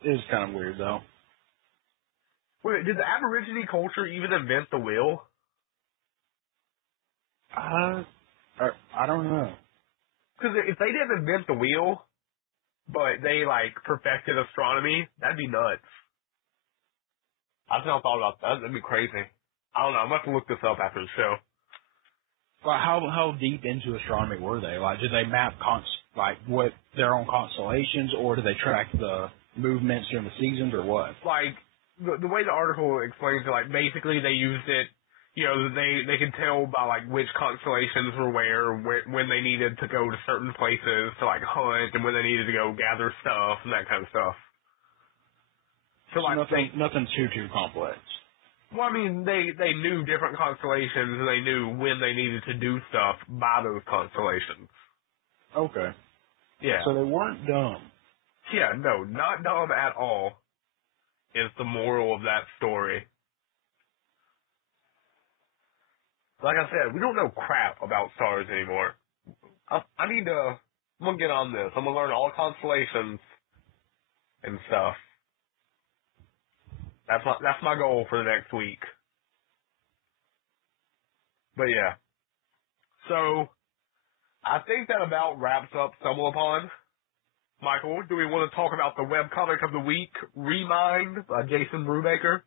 It is kind of weird, though. Wait, did the Aborigine culture even invent the wheel? I don't know. Because if they didn't invent the wheel, but they, like, perfected astronomy, that'd be nuts. I've never thought about that. That'd be crazy. I don't know. I'm going to have to look this up after the show. Well, how deep into astronomy were they? Like, did they map what their own constellations, or did they track the movements during the seasons, or what? Like, the way the article explains it, like, basically they used it, they could tell by, like, which constellations were where, when they needed to go to certain places to, like, hunt, and when they needed to go gather stuff, and that kind of stuff. So like, nothing too complex. Well, I mean, they knew different constellations, and they knew when they needed to do stuff by those constellations. Okay. Yeah. So they weren't dumb. Yeah, no, not dumb at all is the moral of that story. Like I said, we don't know crap about stars anymore. I'm going to get on this. I'm going to learn all constellations and stuff. That's my goal for the next week. But yeah. So, I think that about wraps up Stumbleupon. Michael, do we want to talk about the webcomic of the week, Remind, by Jason Brubaker?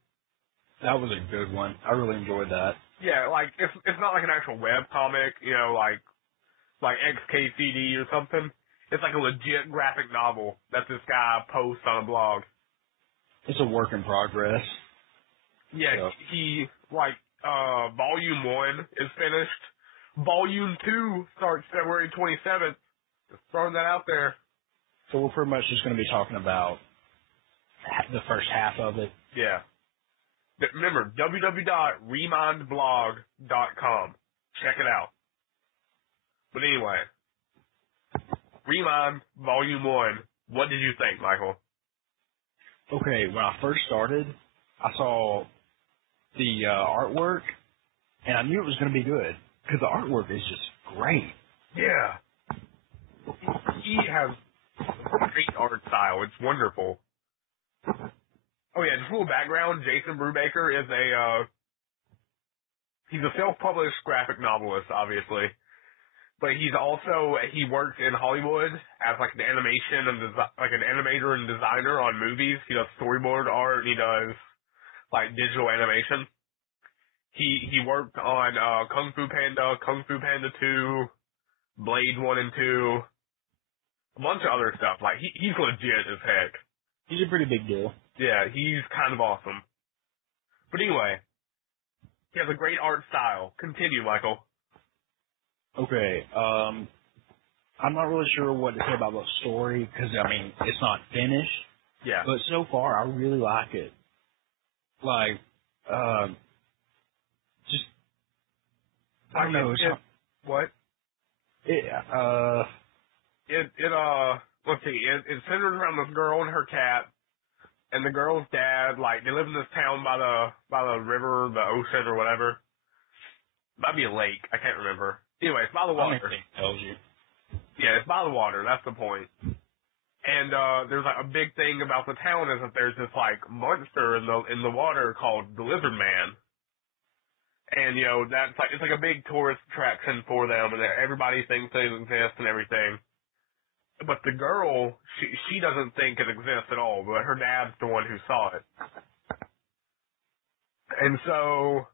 That was a good one. I really enjoyed that. Yeah, like, it's not like an actual webcomic, like XKCD or something. It's like a legit graphic novel that this guy posts on a blog. It's a work in progress. Yeah, so. Volume 1 is finished. Volume 2 starts February 27th. Just throwing that out there. So we're pretty much just going to be talking about the first half of it. Yeah. Remember, www.remindblog.com. Check it out. But anyway, Remind, Volume 1. What did you think, Michael? Okay, when I first started, I saw the artwork, and I knew it was going to be good, because the artwork is just great. Yeah. He has great art style. It's wonderful. Oh yeah, just a little background. Jason Brubaker is he's a self-published graphic novelist, obviously. But he works in Hollywood as like an animation and like an animator and designer on movies. He does storyboard art, and he does like digital animation. He worked on Kung Fu Panda, Kung Fu Panda 2, Blade 1 and 2, a bunch of other stuff. Like he's legit as heck. He's a pretty big deal. Yeah, he's kind of awesome. But anyway, he has a great art style. Continue, Michael. Okay, I'm not really sure what to say about the story, because, I mean, it's not finished. Yeah. But so far, I really like it. Like, just, I don't know. What? Let's see, it centers around this girl and her cat, and the girl's dad, like, they live in this town by the river, the ocean, or whatever. Might be a lake, I can't remember. Anyway, it's by the water. Anything tells you. Yeah, it's by the water, that's the point. And there's like a big thing about the town is that there's this like monster in the water called the Lizard Man. And that's like it's like a big tourist attraction for them, and everybody thinks they exist and everything. But the girl, she doesn't think it exists at all, but her dad's the one who saw it. And so,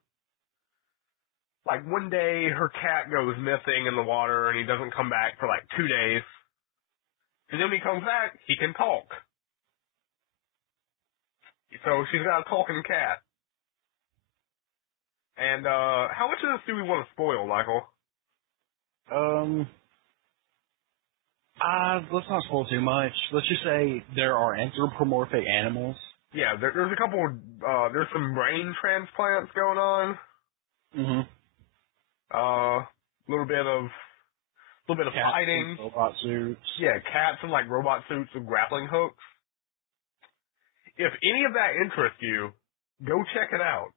like one day her cat goes missing in the water and he doesn't come back for like 2 days. And then when he comes back, he can talk. So she's got a talking cat. And how much of this do we want to spoil, Michael? Let's not spoil too much. Let's just say there are anthropomorphic animals. Yeah, there's a couple. There's some brain transplants going on. A little bit of cats fighting. Robot suits. Yeah, cats in like robot suits with grappling hooks. If any of that interests you, go check it out.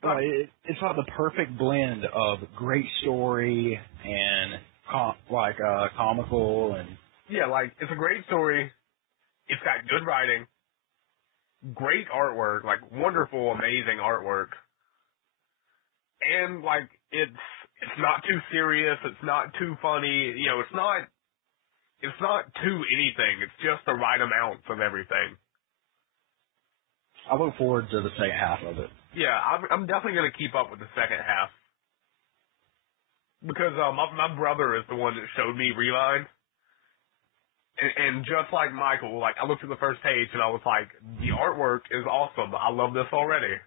It's like the perfect blend of great story and comical and yeah, like it's a great story. It's got good writing, great artwork, like wonderful, amazing artwork, and like it's not too serious. It's not too funny. It's not too anything. It's just the right amount of everything. I look forward to the second half of it. Yeah, I'm definitely going to keep up with the second half. Because my brother is the one that showed me Rewind. And just like Michael, like I looked at the first page and I was like, the artwork is awesome. I love this already.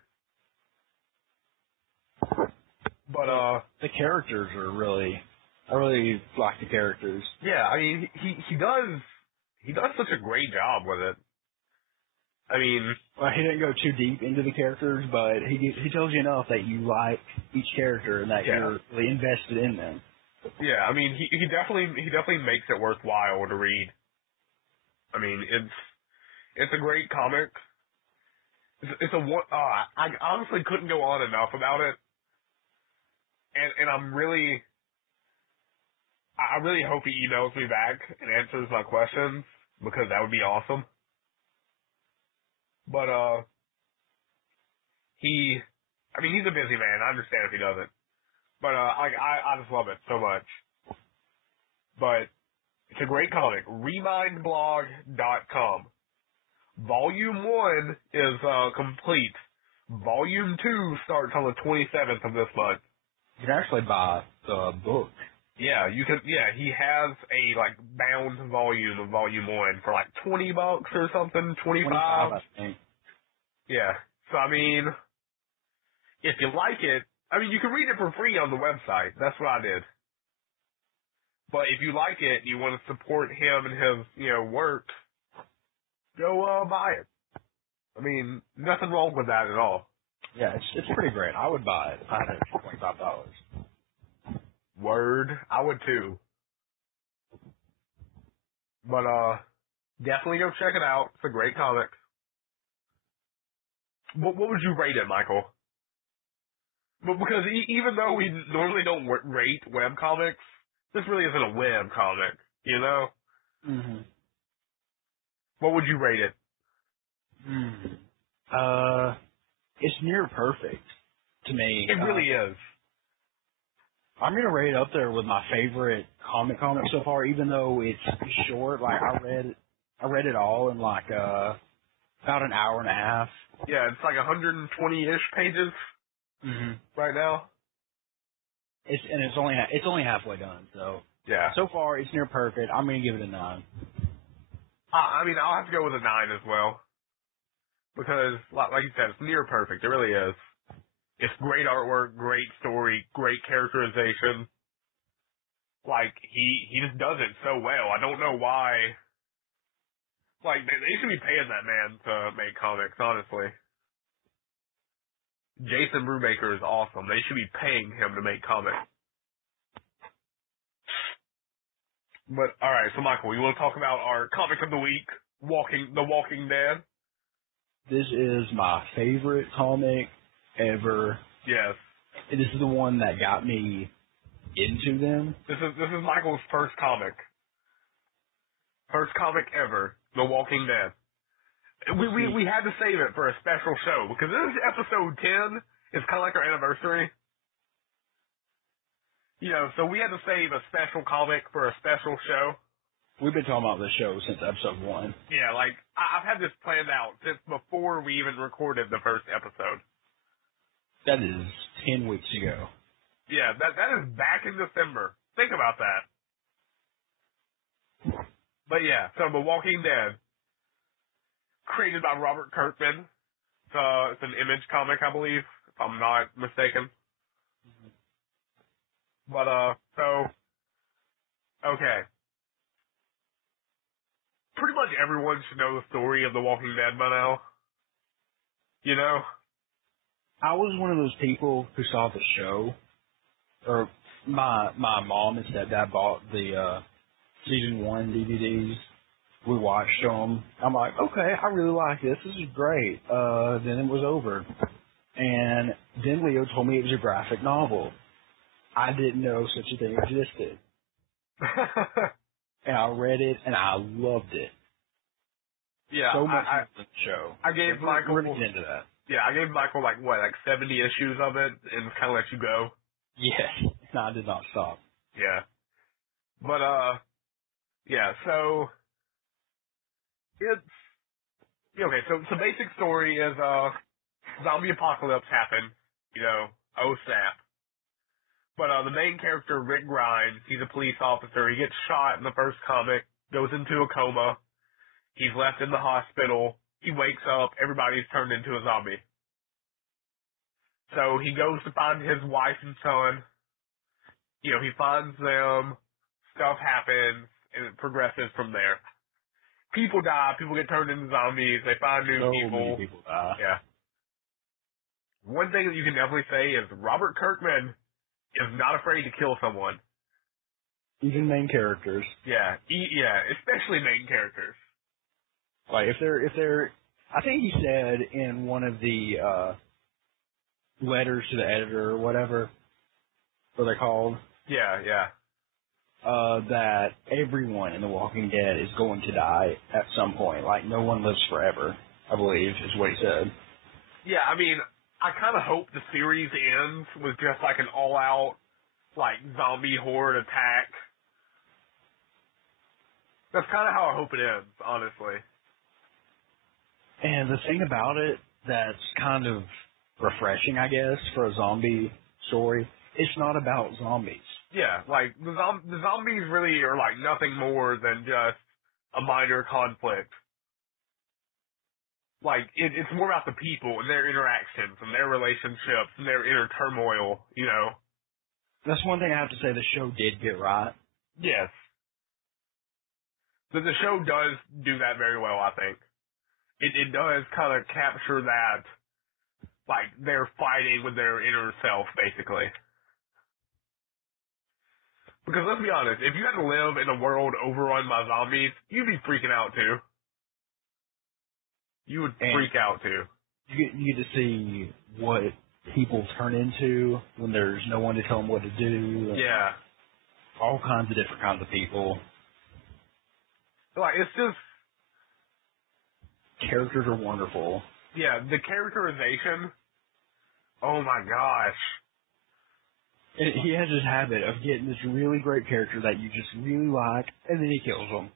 But the characters are I really like the characters. Yeah, I mean he does such a great job with it. I mean, well, he didn't go too deep into the characters, but he tells you enough that you like each character and that you're really invested in them. Yeah, I mean, he definitely makes it worthwhile to read. I mean, it's a great comic. I honestly couldn't go on enough about it, and I really hope he emails me back and answers my questions because that would be awesome. But, he's a busy man. I understand if he doesn't. But, I just love it so much. But, it's a great comic. Remindblog.com. Volume 1 is, complete. Volume 2 starts on the 27th of this month. You can actually buy the book. Yeah, you can, he has a, bound volume of Volume 1 for, $20 or something, 25. I think. Yeah. So, I mean, if you like it, you can read it for free on the website. That's what I did. But if you like it and you want to support him and his, work, go, buy it. I mean, nothing wrong with that at all. Yeah, it's pretty great. I would buy it if I had it for $25. Word. I would too. But, definitely go check it out. It's a great comic. What would you rate it, Michael? But because even though we normally don't rate webcomics, this really isn't a webcomic, you know? Mm-hmm. What would you rate it? It's near perfect to me. It really is. I'm gonna rate it up there with my favorite comic so far, even though it's short. Like I read it all in about an hour and a half. Yeah, it's 120-ish pages right now. It's only halfway done. So yeah. So far it's near perfect. I'm gonna give it a 9. I'll have to go with a 9 as well, because like you said, it's near perfect. It really is. It's great artwork, great story, great characterization. He just does it so well. I don't know why. They should be paying that man to make comics, honestly. Jason Brubaker is awesome. They should be paying him to make comics. But, alright, so Michael, you want to talk about our comic of the week, The Walking Dead? This is my favorite comic ever. Yes. This is the one that got me into them. This is Michael's first comic. First comic ever, The Walking Dead. We had to save it for a special show because this is episode 10. It's kind of like our anniversary. You know, so we had to save a special comic for a special show. We've been talking about this show since episode 1. Yeah, like, I've had this planned out since before we even recorded the first episode. That is 10 weeks ago. Yeah, that is back in December. Think about that. But yeah, so The Walking Dead, created by Robert Kirkman. It's an Image comic, I believe, if I'm not mistaken. But, okay. Pretty much everyone should know the story of The Walking Dead by now. You know? I was one of those people who saw the show, or my mom and stepdad bought the season 1 DVDs. We watched them. I'm like, okay, I really like this. This is great. Then it was over. And then Leo told me it was a graphic novel. I didn't know such a thing existed. And I read it, and I loved it. Yeah, so much of the show. I gave Michael... We're going to get into that. Yeah, I gave Michael, like 70 issues of it, and kind of let you go. Yes. No, I did not stop. Yeah. But, yeah, so... It's... Okay, so basic story is, zombie apocalypse happened. You know, oh snap. But the main character, Rick Grimes, he's a police officer. He gets shot in the first comic, goes into a coma. He's left in the hospital. He wakes up. Everybody's turned into a zombie. So he goes to find his wife and son. You know, he finds them. Stuff happens, and it progresses from there. People die. People get turned into zombies. They find new people. Many people die. Yeah. One thing that you can definitely say is Robert Kirkman is not afraid to kill someone. Even main characters. Yeah, especially main characters. Like if they're, I think he said in one of the letters to the editor or whatever, what they're called. Yeah. That everyone in The Walking Dead is going to die at some point. Like no one lives forever, I believe, is what he said. Yeah, I mean, I kind of hope the series ends with just like an all-out, like, zombie horde attack. That's kind of how I hope it ends, honestly. And the thing about it that's kind of refreshing, I guess, for a zombie story, it's not about zombies. Yeah, like, the zombies really are, like, nothing more than just a minor conflict. Like, it's more about the people and their interactions and their relationships and their inner turmoil, you know? That's one thing I have to say the show did get right. Yes. The show does do that very well, I think. It does kind of capture that, like, they're fighting with their inner self, basically. Because let's be honest, if you had to live in a world overrun by zombies, you'd be freaking out too. You would freak out too. You get to see what people turn into when there's no one to tell them what to do. Yeah. All kinds of different kinds of people. Like, it's just... Characters are wonderful. Yeah, the characterization, oh my gosh. He has this habit of getting this really great character that you just really like, and then he kills them.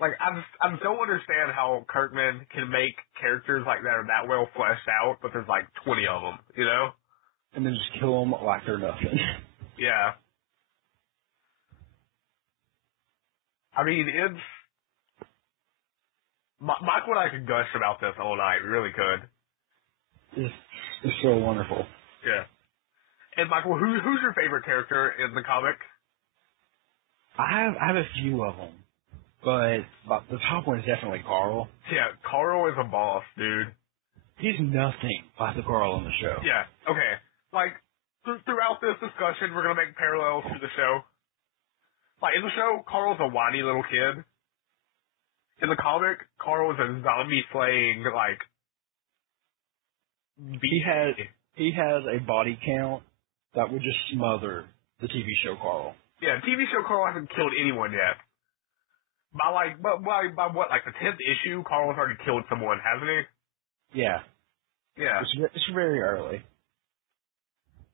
Like, I don't understand how Kirkman can make characters like that are that well fleshed out, but there's like 20 of them, you know? And then just kill them like they're nothing. Yeah. I mean, it's... Michael and I could gush about this all night. We really could. It's so wonderful. Yeah. And Michael, who's your favorite character in the comic? I have a few of them, but the top one is definitely Carl. Yeah, Carl is a boss, dude. He's nothing like the Carl in the show. Yeah, okay. Like, throughout this discussion, we're going to make parallels to the show. Like, in the show, Carl's a whiny little kid. In the comic, Carl is a zombie-slaying, like, beast. He has a body count that would just smother the TV show Carl. Yeah, TV show Carl hasn't killed anyone yet. by what, like the 10th issue, Carl's already killed someone, hasn't he? Yeah. Yeah. It's very early.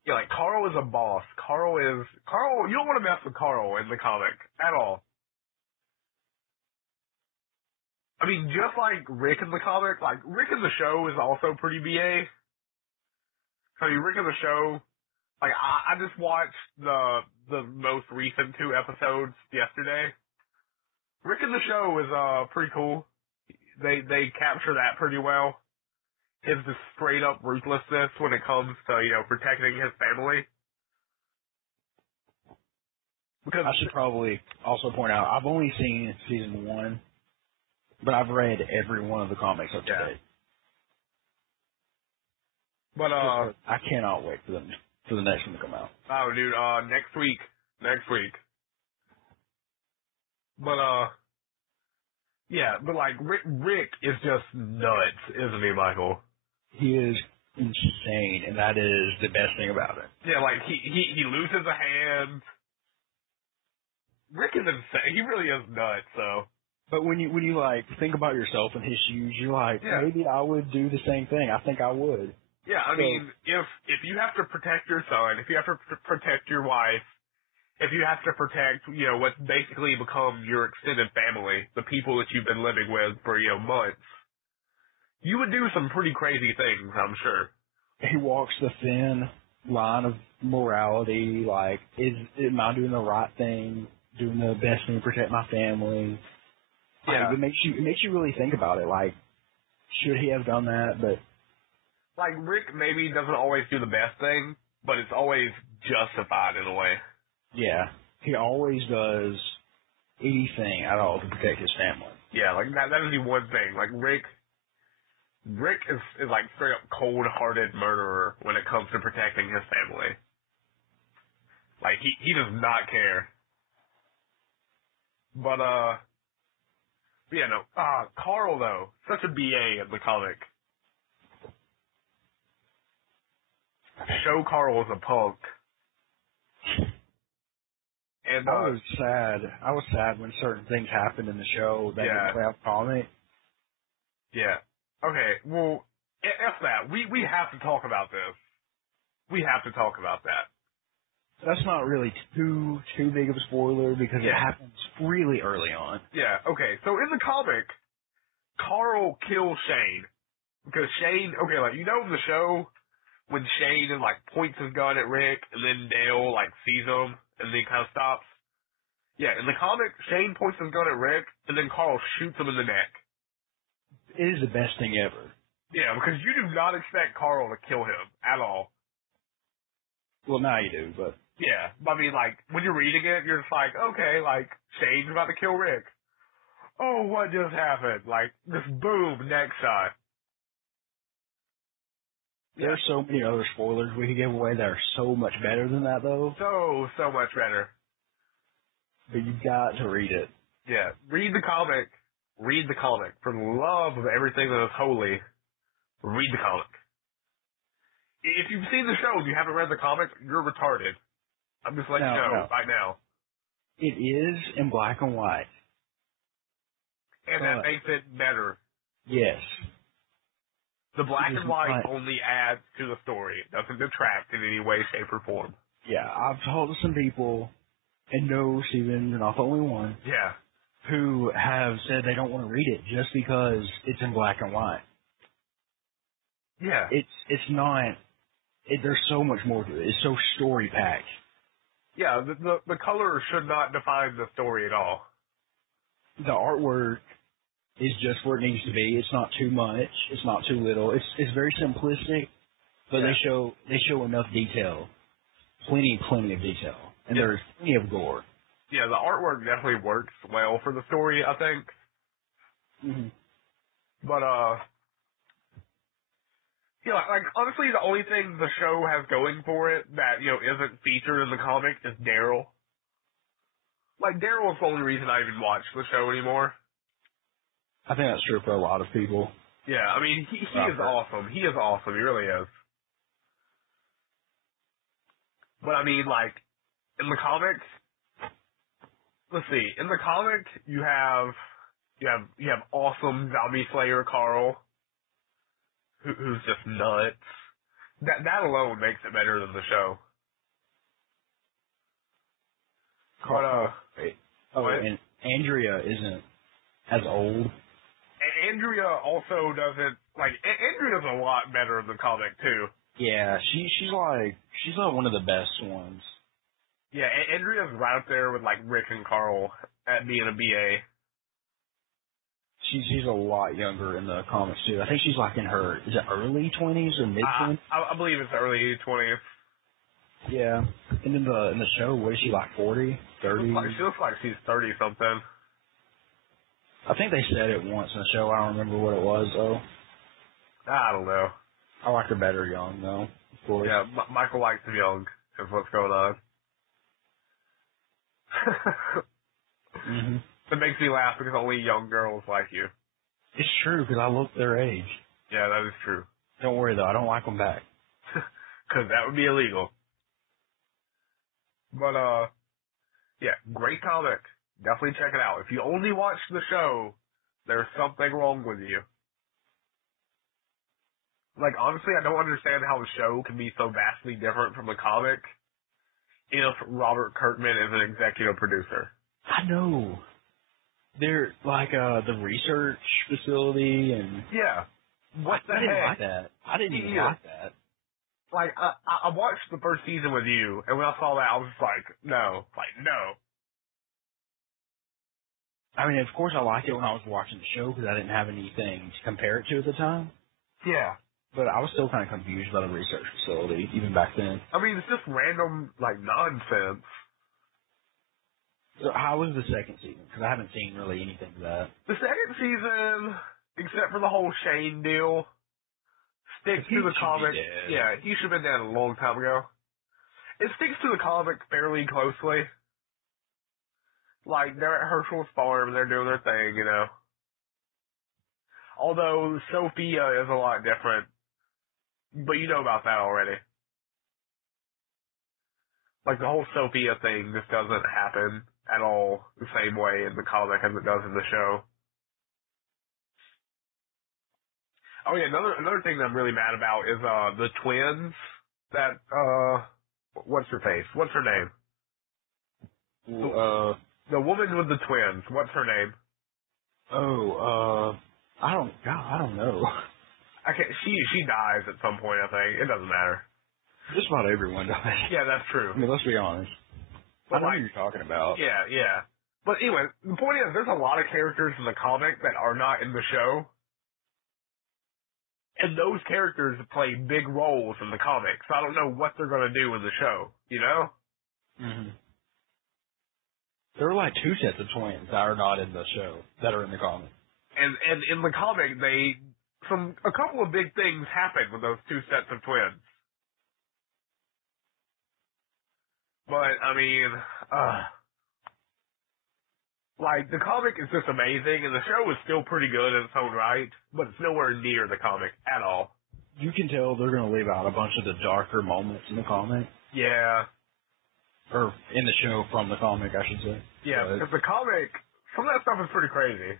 Yeah, like Carl is a boss. Carl, you don't want to mess with Carl in the comic at all. I mean, just like Rick in the comic, like Rick in the show is also pretty BA. I mean, Rick in the show, like I just watched the most recent 2 episodes yesterday. Rick in the show is pretty cool. They capture that pretty well. His just straight up ruthlessness when it comes to, protecting his family. Because I should probably also point out, I've only seen season 1, but I've read every one of the comics up to date. But I cannot wait for the next one to come out. Oh, dude, next week. But yeah, but like Rick is just nuts, isn't he, Michael? He is insane, and that is the best thing about it. Yeah, like he loses a hand. Rick is insane. He really is nuts. So, but when you like think about yourself in his shoes, you're like, maybe I would do the same thing. I think I would. Yeah, I mean, if you have to protect your son, if you have to protect your wife, if you have to protect, what's basically become your extended family, the people that you've been living with for, months, you would do some pretty crazy things, I'm sure. He walks the thin line of morality, like, am I doing the right thing, doing the best thing to protect my family? Yeah. Like, it makes you really think about it, like, should he have done that? But like, Rick maybe doesn't always do the best thing, but it's always justified in a way. Yeah, he always does anything at all to protect his family. Yeah, like that is the one thing. Like Rick is like straight up cold-hearted murderer when it comes to protecting his family. Like he does not care. But yeah, no. Carl though, such a BA in the comic. Show Carl is a punk. And I was sad when certain things happened in the show that didn't play out comic. Yeah. Okay, well, F that. We have to talk about this. We have to talk about that. That's not really too big of a spoiler because it happens really early on. Yeah, okay. So in the comic, Carl kills Shane. Because Shane, okay, like, in the show, when Shane, like, points his gun at Rick, and then Dale, like, sees him, and then kind of stops. Yeah, in the comic, Shane points his gun at Rick, and then Carl shoots him in the neck. It is the best thing ever. Yeah, because you do not expect Carl to kill him at all. Well, now you do, but... Yeah, I mean, like, when you're reading it, you're just like, okay, like, Shane's about to kill Rick. Oh, what just happened? Like, just boom, neck shot. There are so many other spoilers we could give away that are so much better than that, though. So much better. But you've got to read it. Yeah, read the comic. Read the comic. For the love of everything that is holy, read the comic. If you've seen the show and you haven't read the comic, you're retarded. I'm just letting you know right now. It is in black and white. And that makes it better. Yes. The black and white only adds to the story. It doesn't detract in any way, shape, or form. Yeah, I've talked to some people, and no, Steven, you're not the only one. Yeah. Who have said they don't want to read it just because it's in black and white. Yeah. It's not. There's so much more to it. It's so story packed. Yeah, the color should not define the story at all. The artwork is just where it needs to be. It's not too much. It's not too little. It's very simplistic, but they show enough detail, plenty of detail, and there's plenty of gore. Yeah, the artwork definitely works well for the story, I think. Mm-hmm. But yeah, like honestly, the only thing the show has going for it that isn't featured in the comic is Daryl. Like Daryl is the only reason I even watch the show anymore. I think that's true for a lot of people. Yeah, I mean, he is awesome. He is awesome. He really is. But I mean, like, in the comics, let's see. In the comic, you have awesome zombie slayer Carl, who's just nuts. That alone makes it better than the show. Carl. But, and Andrea isn't as old. Andrea also doesn't Andrea's a lot better in the comic too. Yeah, she's like one of the best ones. Yeah, Andrea's right up there with like Rick and Carl at being a BA. She's a lot younger in the comics too. I think she's like in her early 20s or mid 20s. I believe it's early 20s. Yeah, and in the show, what is she like 40, 30? She looks like she's 30 something. I think they said it once in the show. I don't remember what it was though. I don't know. I like her better young though. Of course. Yeah, Michael likes him young. Is what's going on. Mm-hmm. It makes me laugh because only young girls like you. It's true because I look their age. Yeah, that is true. Don't worry though, I don't like them back. Because that would be illegal. But yeah, great comic. Definitely check it out. If you only watch the show, there's something wrong with you. Like, honestly, I don't understand how the show can be so vastly different from the comic if Robert Kirkman is an executive producer. I know. They're like the research facility and yeah. What the I didn't heck? like that. I didn't even like that. Like I watched the first season with you, and when I saw that, I was just like, no. I mean, of course, I liked it when I was watching the show because I didn't have anything to compare it to at the time. Yeah. But I was still kind of confused by the research facility even back then. I mean, it's just random like nonsense. So how was the second season? Because I haven't seen really anything of that. The second season, except for the whole Shane deal, sticks to the comic. Yeah, he should have been dead a long time ago. It sticks to the comic fairly closely. Like, they're at Herschel's farm, they're doing their thing, you know. Although Sophia is a lot different. But you know about that already. Like, the whole Sophia thing just doesn't happen at all the same way in the comic as it does in the show. Oh yeah, another thing that I'm really mad about is the twins that what's her face? What's her name? The woman with the twins. What's her name? I don't know. She dies at some point, I think. It doesn't matter. Just about everyone dies. Yeah, that's true. I mean, let's be honest. But I know what you're talking about. Yeah. But anyway, the point is, there's a lot of characters in the comic that are not in the show. And those characters play big roles in the comic, so I don't know what they're going to do in the show, you know? Mm-hmm. There are like two sets of twins that are not in the show, that are in the comic. And in the comic, a couple of big things happen with those two sets of twins. But, I mean, like, the comic is just amazing, and the show is still pretty good in its own right, but it's nowhere near the comic at all. You can tell they're going to leave out a bunch of the darker moments in the comic. Yeah. Or in the show from the comic, I should say. Yeah, because the comic, some of that stuff is pretty crazy.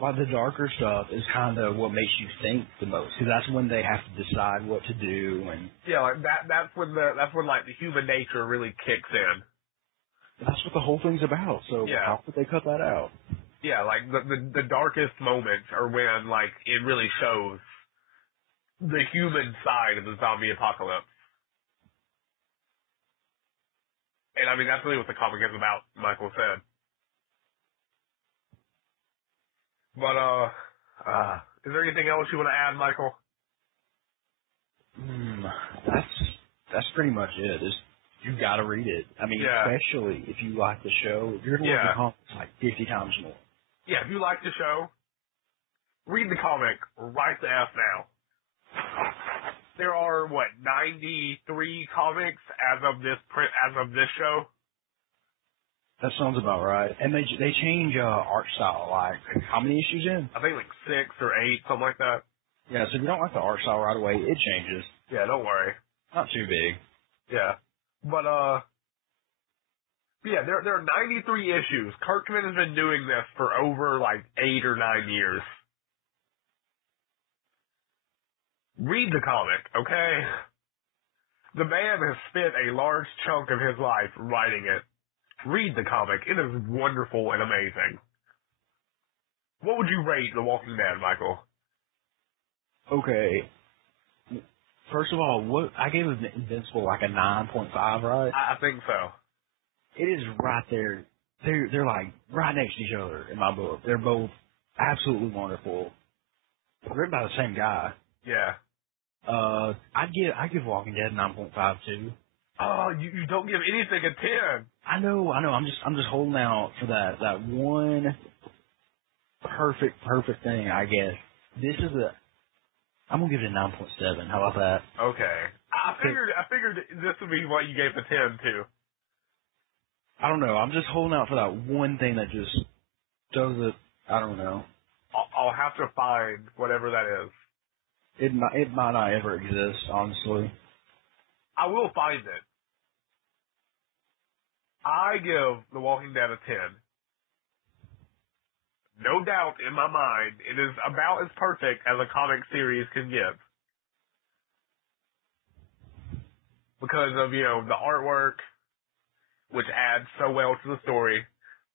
Like, the darker stuff is kind of what makes you think the most, because that's when they have to decide what to do, and... Yeah, like, that's when like, the human nature really kicks in. That's what the whole thing's about, so how could they cut that out? Yeah, like, the darkest moments are when, like, it really shows the human side of the zombie apocalypse. And, I mean, that's really what the comic is about, Michael said. But, is there anything else you want to add, Michael? That's pretty much it. You gotta read it. I mean, especially if you like the show. You're gonna love the comics like 50 times more. Yeah, if you like the show, read the comic right the F now. There are, 93 comics as of this show? That sounds about right. And they change art style, like, how many issues in? I think like 6 or 8, something like that. Yeah, so if you don't like the art style right away, it changes. Yeah, don't worry. Not too big. Yeah. But, Yeah, there are 93 issues. Kirkman has been doing this for over, 8 or 9 years. Read the comic, okay? The man has spent a large chunk of his life writing it. Read the comic. It is wonderful and amazing. What would you rate The Walking Dead, Michael? Okay. First of all, I gave Invincible like a 9.5, right? I think so. It is right there. They're like right next to each other in my book. They're both absolutely wonderful. Written by the same guy. Yeah. I give Walking Dead 9.5 too. Oh, you don't give anything a 10. I know. I'm just holding out for that one perfect thing, I guess. I'm gonna give it a 9.7. How about that? Okay. I figured this would be what you gave a 10 to. I don't know. I'm just holding out for that one thing that just does it. I don't know. I'll have to find whatever that is. It might not ever exist, honestly. I will find it. I give The Walking Dead a 10. No doubt in my mind, it is about as perfect as a comic series can get. Because of, the artwork, which adds so well to the story,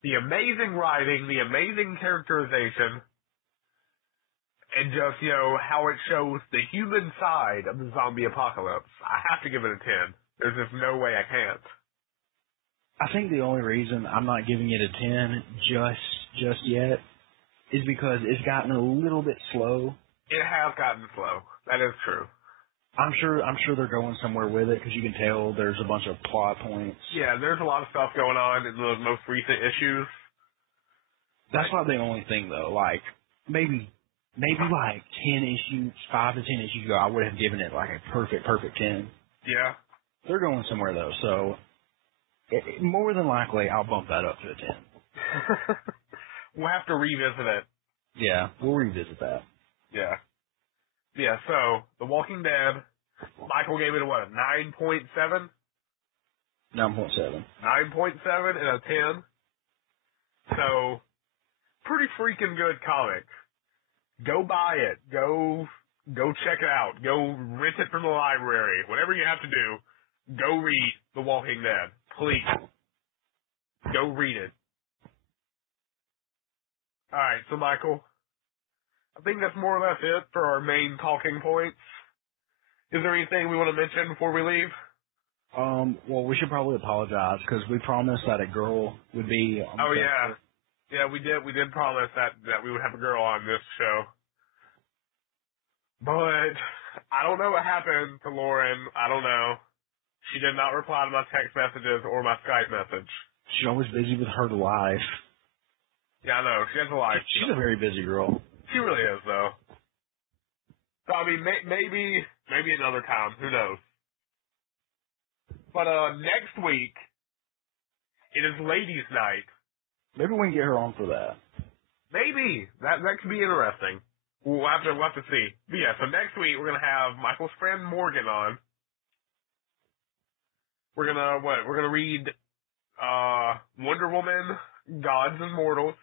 the amazing writing, the amazing characterization, and just, how it shows the human side of the zombie apocalypse. I have to give it a 10. There's just no way I can't. I think the only reason I'm not giving it a 10 just yet is because it's gotten a little bit slow. It has gotten slow. That is true. I'm sure they're going somewhere with it because you can tell there's a bunch of plot points. Yeah, there's a lot of stuff going on in the most recent issues. That's not the only thing though. Like maybe like 10 issues, 5 to 10 issues ago, I would have given it like a perfect 10. Yeah. They're going somewhere though, so more than likely I'll bump that up to a 10. We'll have to revisit it. Yeah, we'll revisit that. Yeah. Yeah, so, The Walking Dead, Michael gave it a 9.7? 9.7. 9.7 and a 10. So, pretty freaking good comic. Go buy it. Go check it out. Go rent it from the library. Whatever you have to do, go read The Walking Dead. Please. Go read it. Alright, so Michael, I think that's more or less it for our main talking points. Is there anything we want to mention before we leave? Well, we should probably apologize because we promised that a girl would be on the yeah. Yeah, we did promise that we would have a girl on this show. But I don't know what happened to Lauren. I don't know. She did not reply to my text messages or my Skype message. She's always busy with her life. Yeah, I know. She has a life. She's a very busy girl. She really is, though. So, I mean, maybe another time. Who knows? But next week, it is Ladies' Night. Maybe we can get her on for that. Maybe. That could be interesting. We'll have to see. But yeah, so next week we're gonna have Michael's friend Morgan on. We're gonna read Wonder Woman, Gods and Mortals,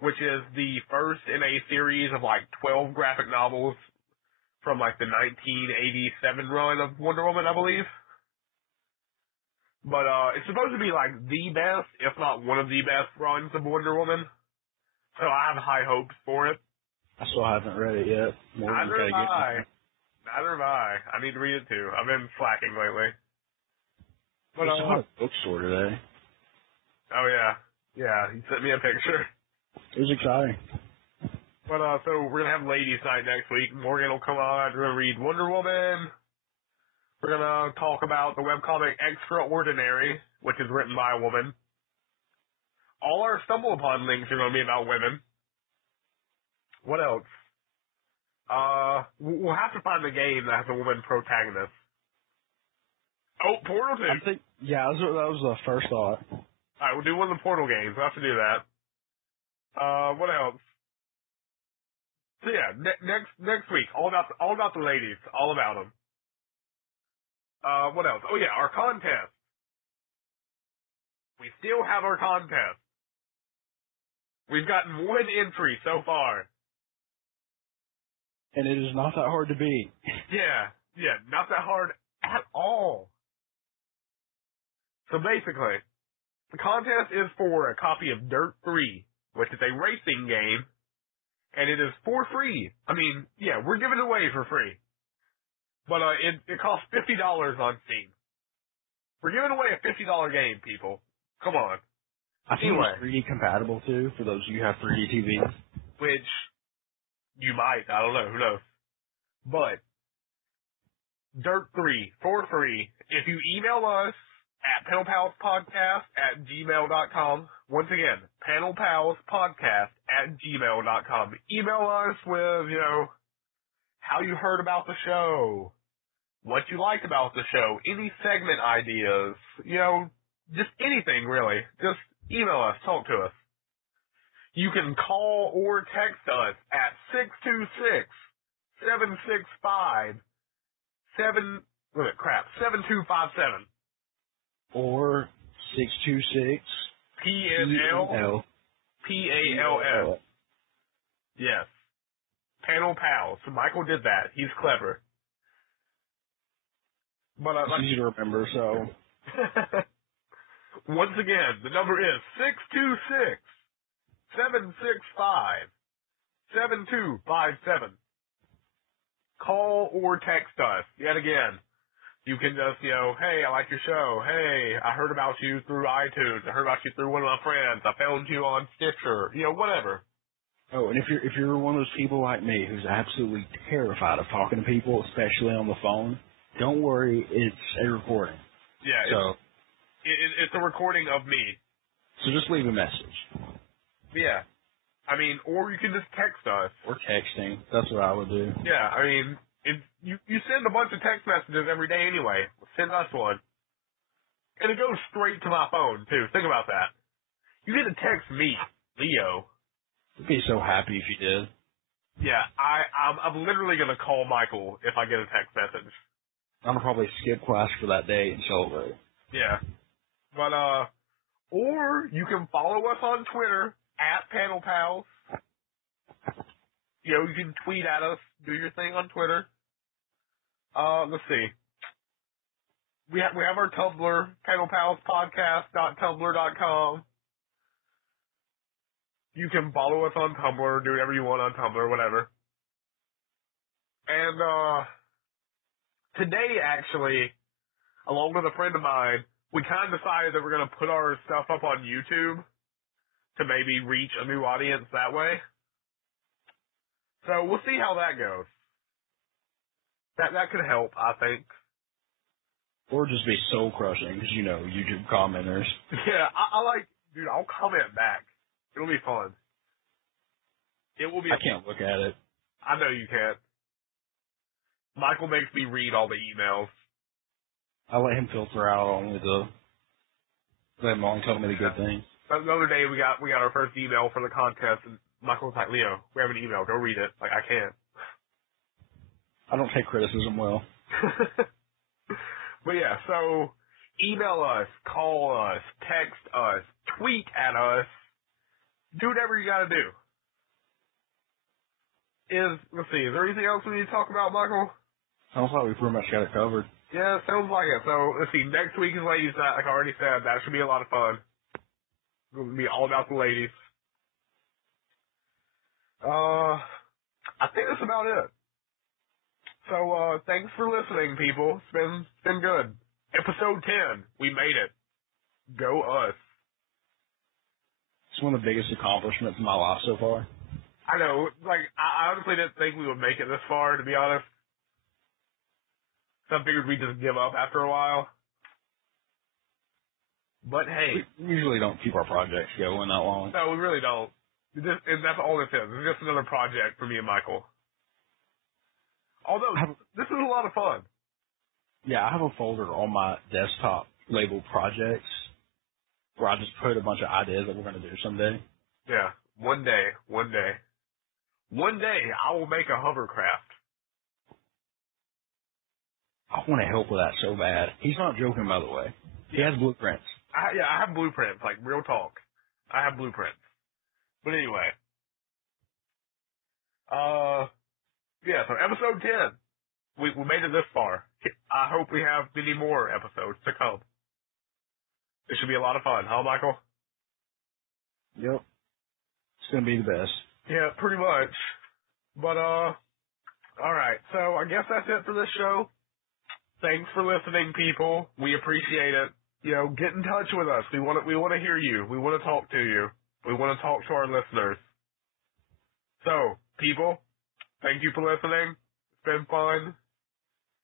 which is the first in a series of 12 graphic novels from the 1987 run of Wonder Woman, I believe. But it's supposed to be the best, if not one of the best runs of Wonder Woman. So I have high hopes for it. I still haven't read it yet. Neither have I. I need to read it too. I've been slacking lately. But I saw a bookstore today. Oh yeah. Yeah, he sent me a picture. It was exciting. But so we're gonna have Ladies' Night next week. Morgan will come on. We're gonna read Wonder Woman. We're gonna talk about the webcomic Extraordinary, which is written by a woman. All our Stumbleupon links are gonna be about women. What else? We'll have to find a game that has a woman protagonist. Oh, Portal 2. I think, yeah, that was the first thought. Alright, we'll do one of the Portal games. We'll have to do that. What else? So yeah, next week, all about the ladies, all about them. What else? Oh yeah, our contest. we still have our contest. We've gotten one entry so far. And it is not that hard to beat. Yeah, not that hard at all. So basically, the contest is for a copy of Dirt 3, which is a racing game, and it is for free. I mean, yeah, we're giving it away for free. But it costs $50 on Steam. We're giving away a $50 game, people. Come on. I think it's 3D compatible, too, for those of you who have 3D TVs. Which, you might. I don't know. Who knows? But, Dirt 3, for free. If you email us at panelpalspodcast@gmail.com. Once again, panelpalspodcast@gmail.com. Email us with, how you heard about the show, what you liked about the show, any segment ideas, just anything really. Just email us, talk to us. You can call or text us at 626-765-7257. Or 626 PNL PALL. Yes. Panel Pals. So Michael did that. He's clever. But it's easy to remember, so. Once again, the number is 626-765-7257. Call or text us. Yet again, you can just, hey, I like your show. Hey, I heard about you through iTunes. I heard about you through one of my friends. I found you on Stitcher. Whatever. Oh, and if you're one of those people like me who's absolutely terrified of talking to people, especially on the phone, don't worry, it's a recording. Yeah, so it's a recording of me. So just leave a message. Yeah. I mean, or you can just text us. Or texting. That's what I would do. Yeah, I mean, you send a bunch of text messages every day anyway. Send us one. And it goes straight to my phone, too. Think about that. You get to text me, Leo. I'd be so happy if you did. Yeah, I'm literally going to call Michael if I get a text message. I'm going to probably skip class for that day and celebrate. Yeah. But, or you can follow us on Twitter, @PanelPals. You can tweet at us, do your thing on Twitter. Let's see. We have our Tumblr, panelpalspodcast.tumblr.com. You can follow us on Tumblr, do whatever you want on Tumblr, whatever. And, today, actually, along with a friend of mine, we kind of decided that we're going to put our stuff up on YouTube to maybe reach a new audience that way. So we'll see how that goes. That could help, I think. Or just be soul crushing, because YouTube commenters. Yeah, dude, I'll comment back. It'll be fun. It will be. I can't look at it. I know you can't. Michael makes me read all the emails. I let him filter out only let him tell me the good things. The other day we got our first email for the contest, and Michael was like, Leo, we have an email. Go read it. Like, I can't. I don't take criticism well. But yeah, so email us, call us, text us, tweet at us, do whatever you gotta do. Let's see, is there anything else we need to talk about, Michael? Sounds like we pretty much got it covered. Yeah, sounds like it. So, let's see, next week is Ladies' Night, like I already said. That should be a lot of fun. It's going to be all about the ladies. I think that's about it. So, thanks for listening, people. It's been good. Episode 10. We made it. Go us. It's one of the biggest accomplishments in my life so far. I know. I honestly didn't think we would make it this far, to be honest. So I figured we'd just give up after a while. But hey. We usually don't keep our projects going that long. No, we really don't. And that's all this is. It's just another project for me and Michael. Although, this is a lot of fun. Yeah, I have a folder on my desktop labeled projects where I just put a bunch of ideas that we're going to do someday. Yeah, one day. One day I will make a hovercraft. I want to help with that so bad. He's not joking, by the way. He has blueprints. I have blueprints, like real talk. I have blueprints. But anyway. Yeah, so episode 10. We made it this far. I hope we have many more episodes to come. It should be a lot of fun, huh, Michael? Yep. It's going to be the best. Yeah, pretty much. But, alright, so I guess that's it for this show. Thanks for listening, people. We appreciate it. You know, get in touch with us. We want to hear you. We want to talk to you. We want to talk to our listeners. So, people, thank you for listening. It's been fun.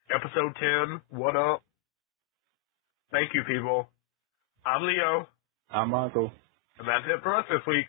Episode 10, what up? Thank you, people. I'm Leo. I'm Michael. And that's it for us this week.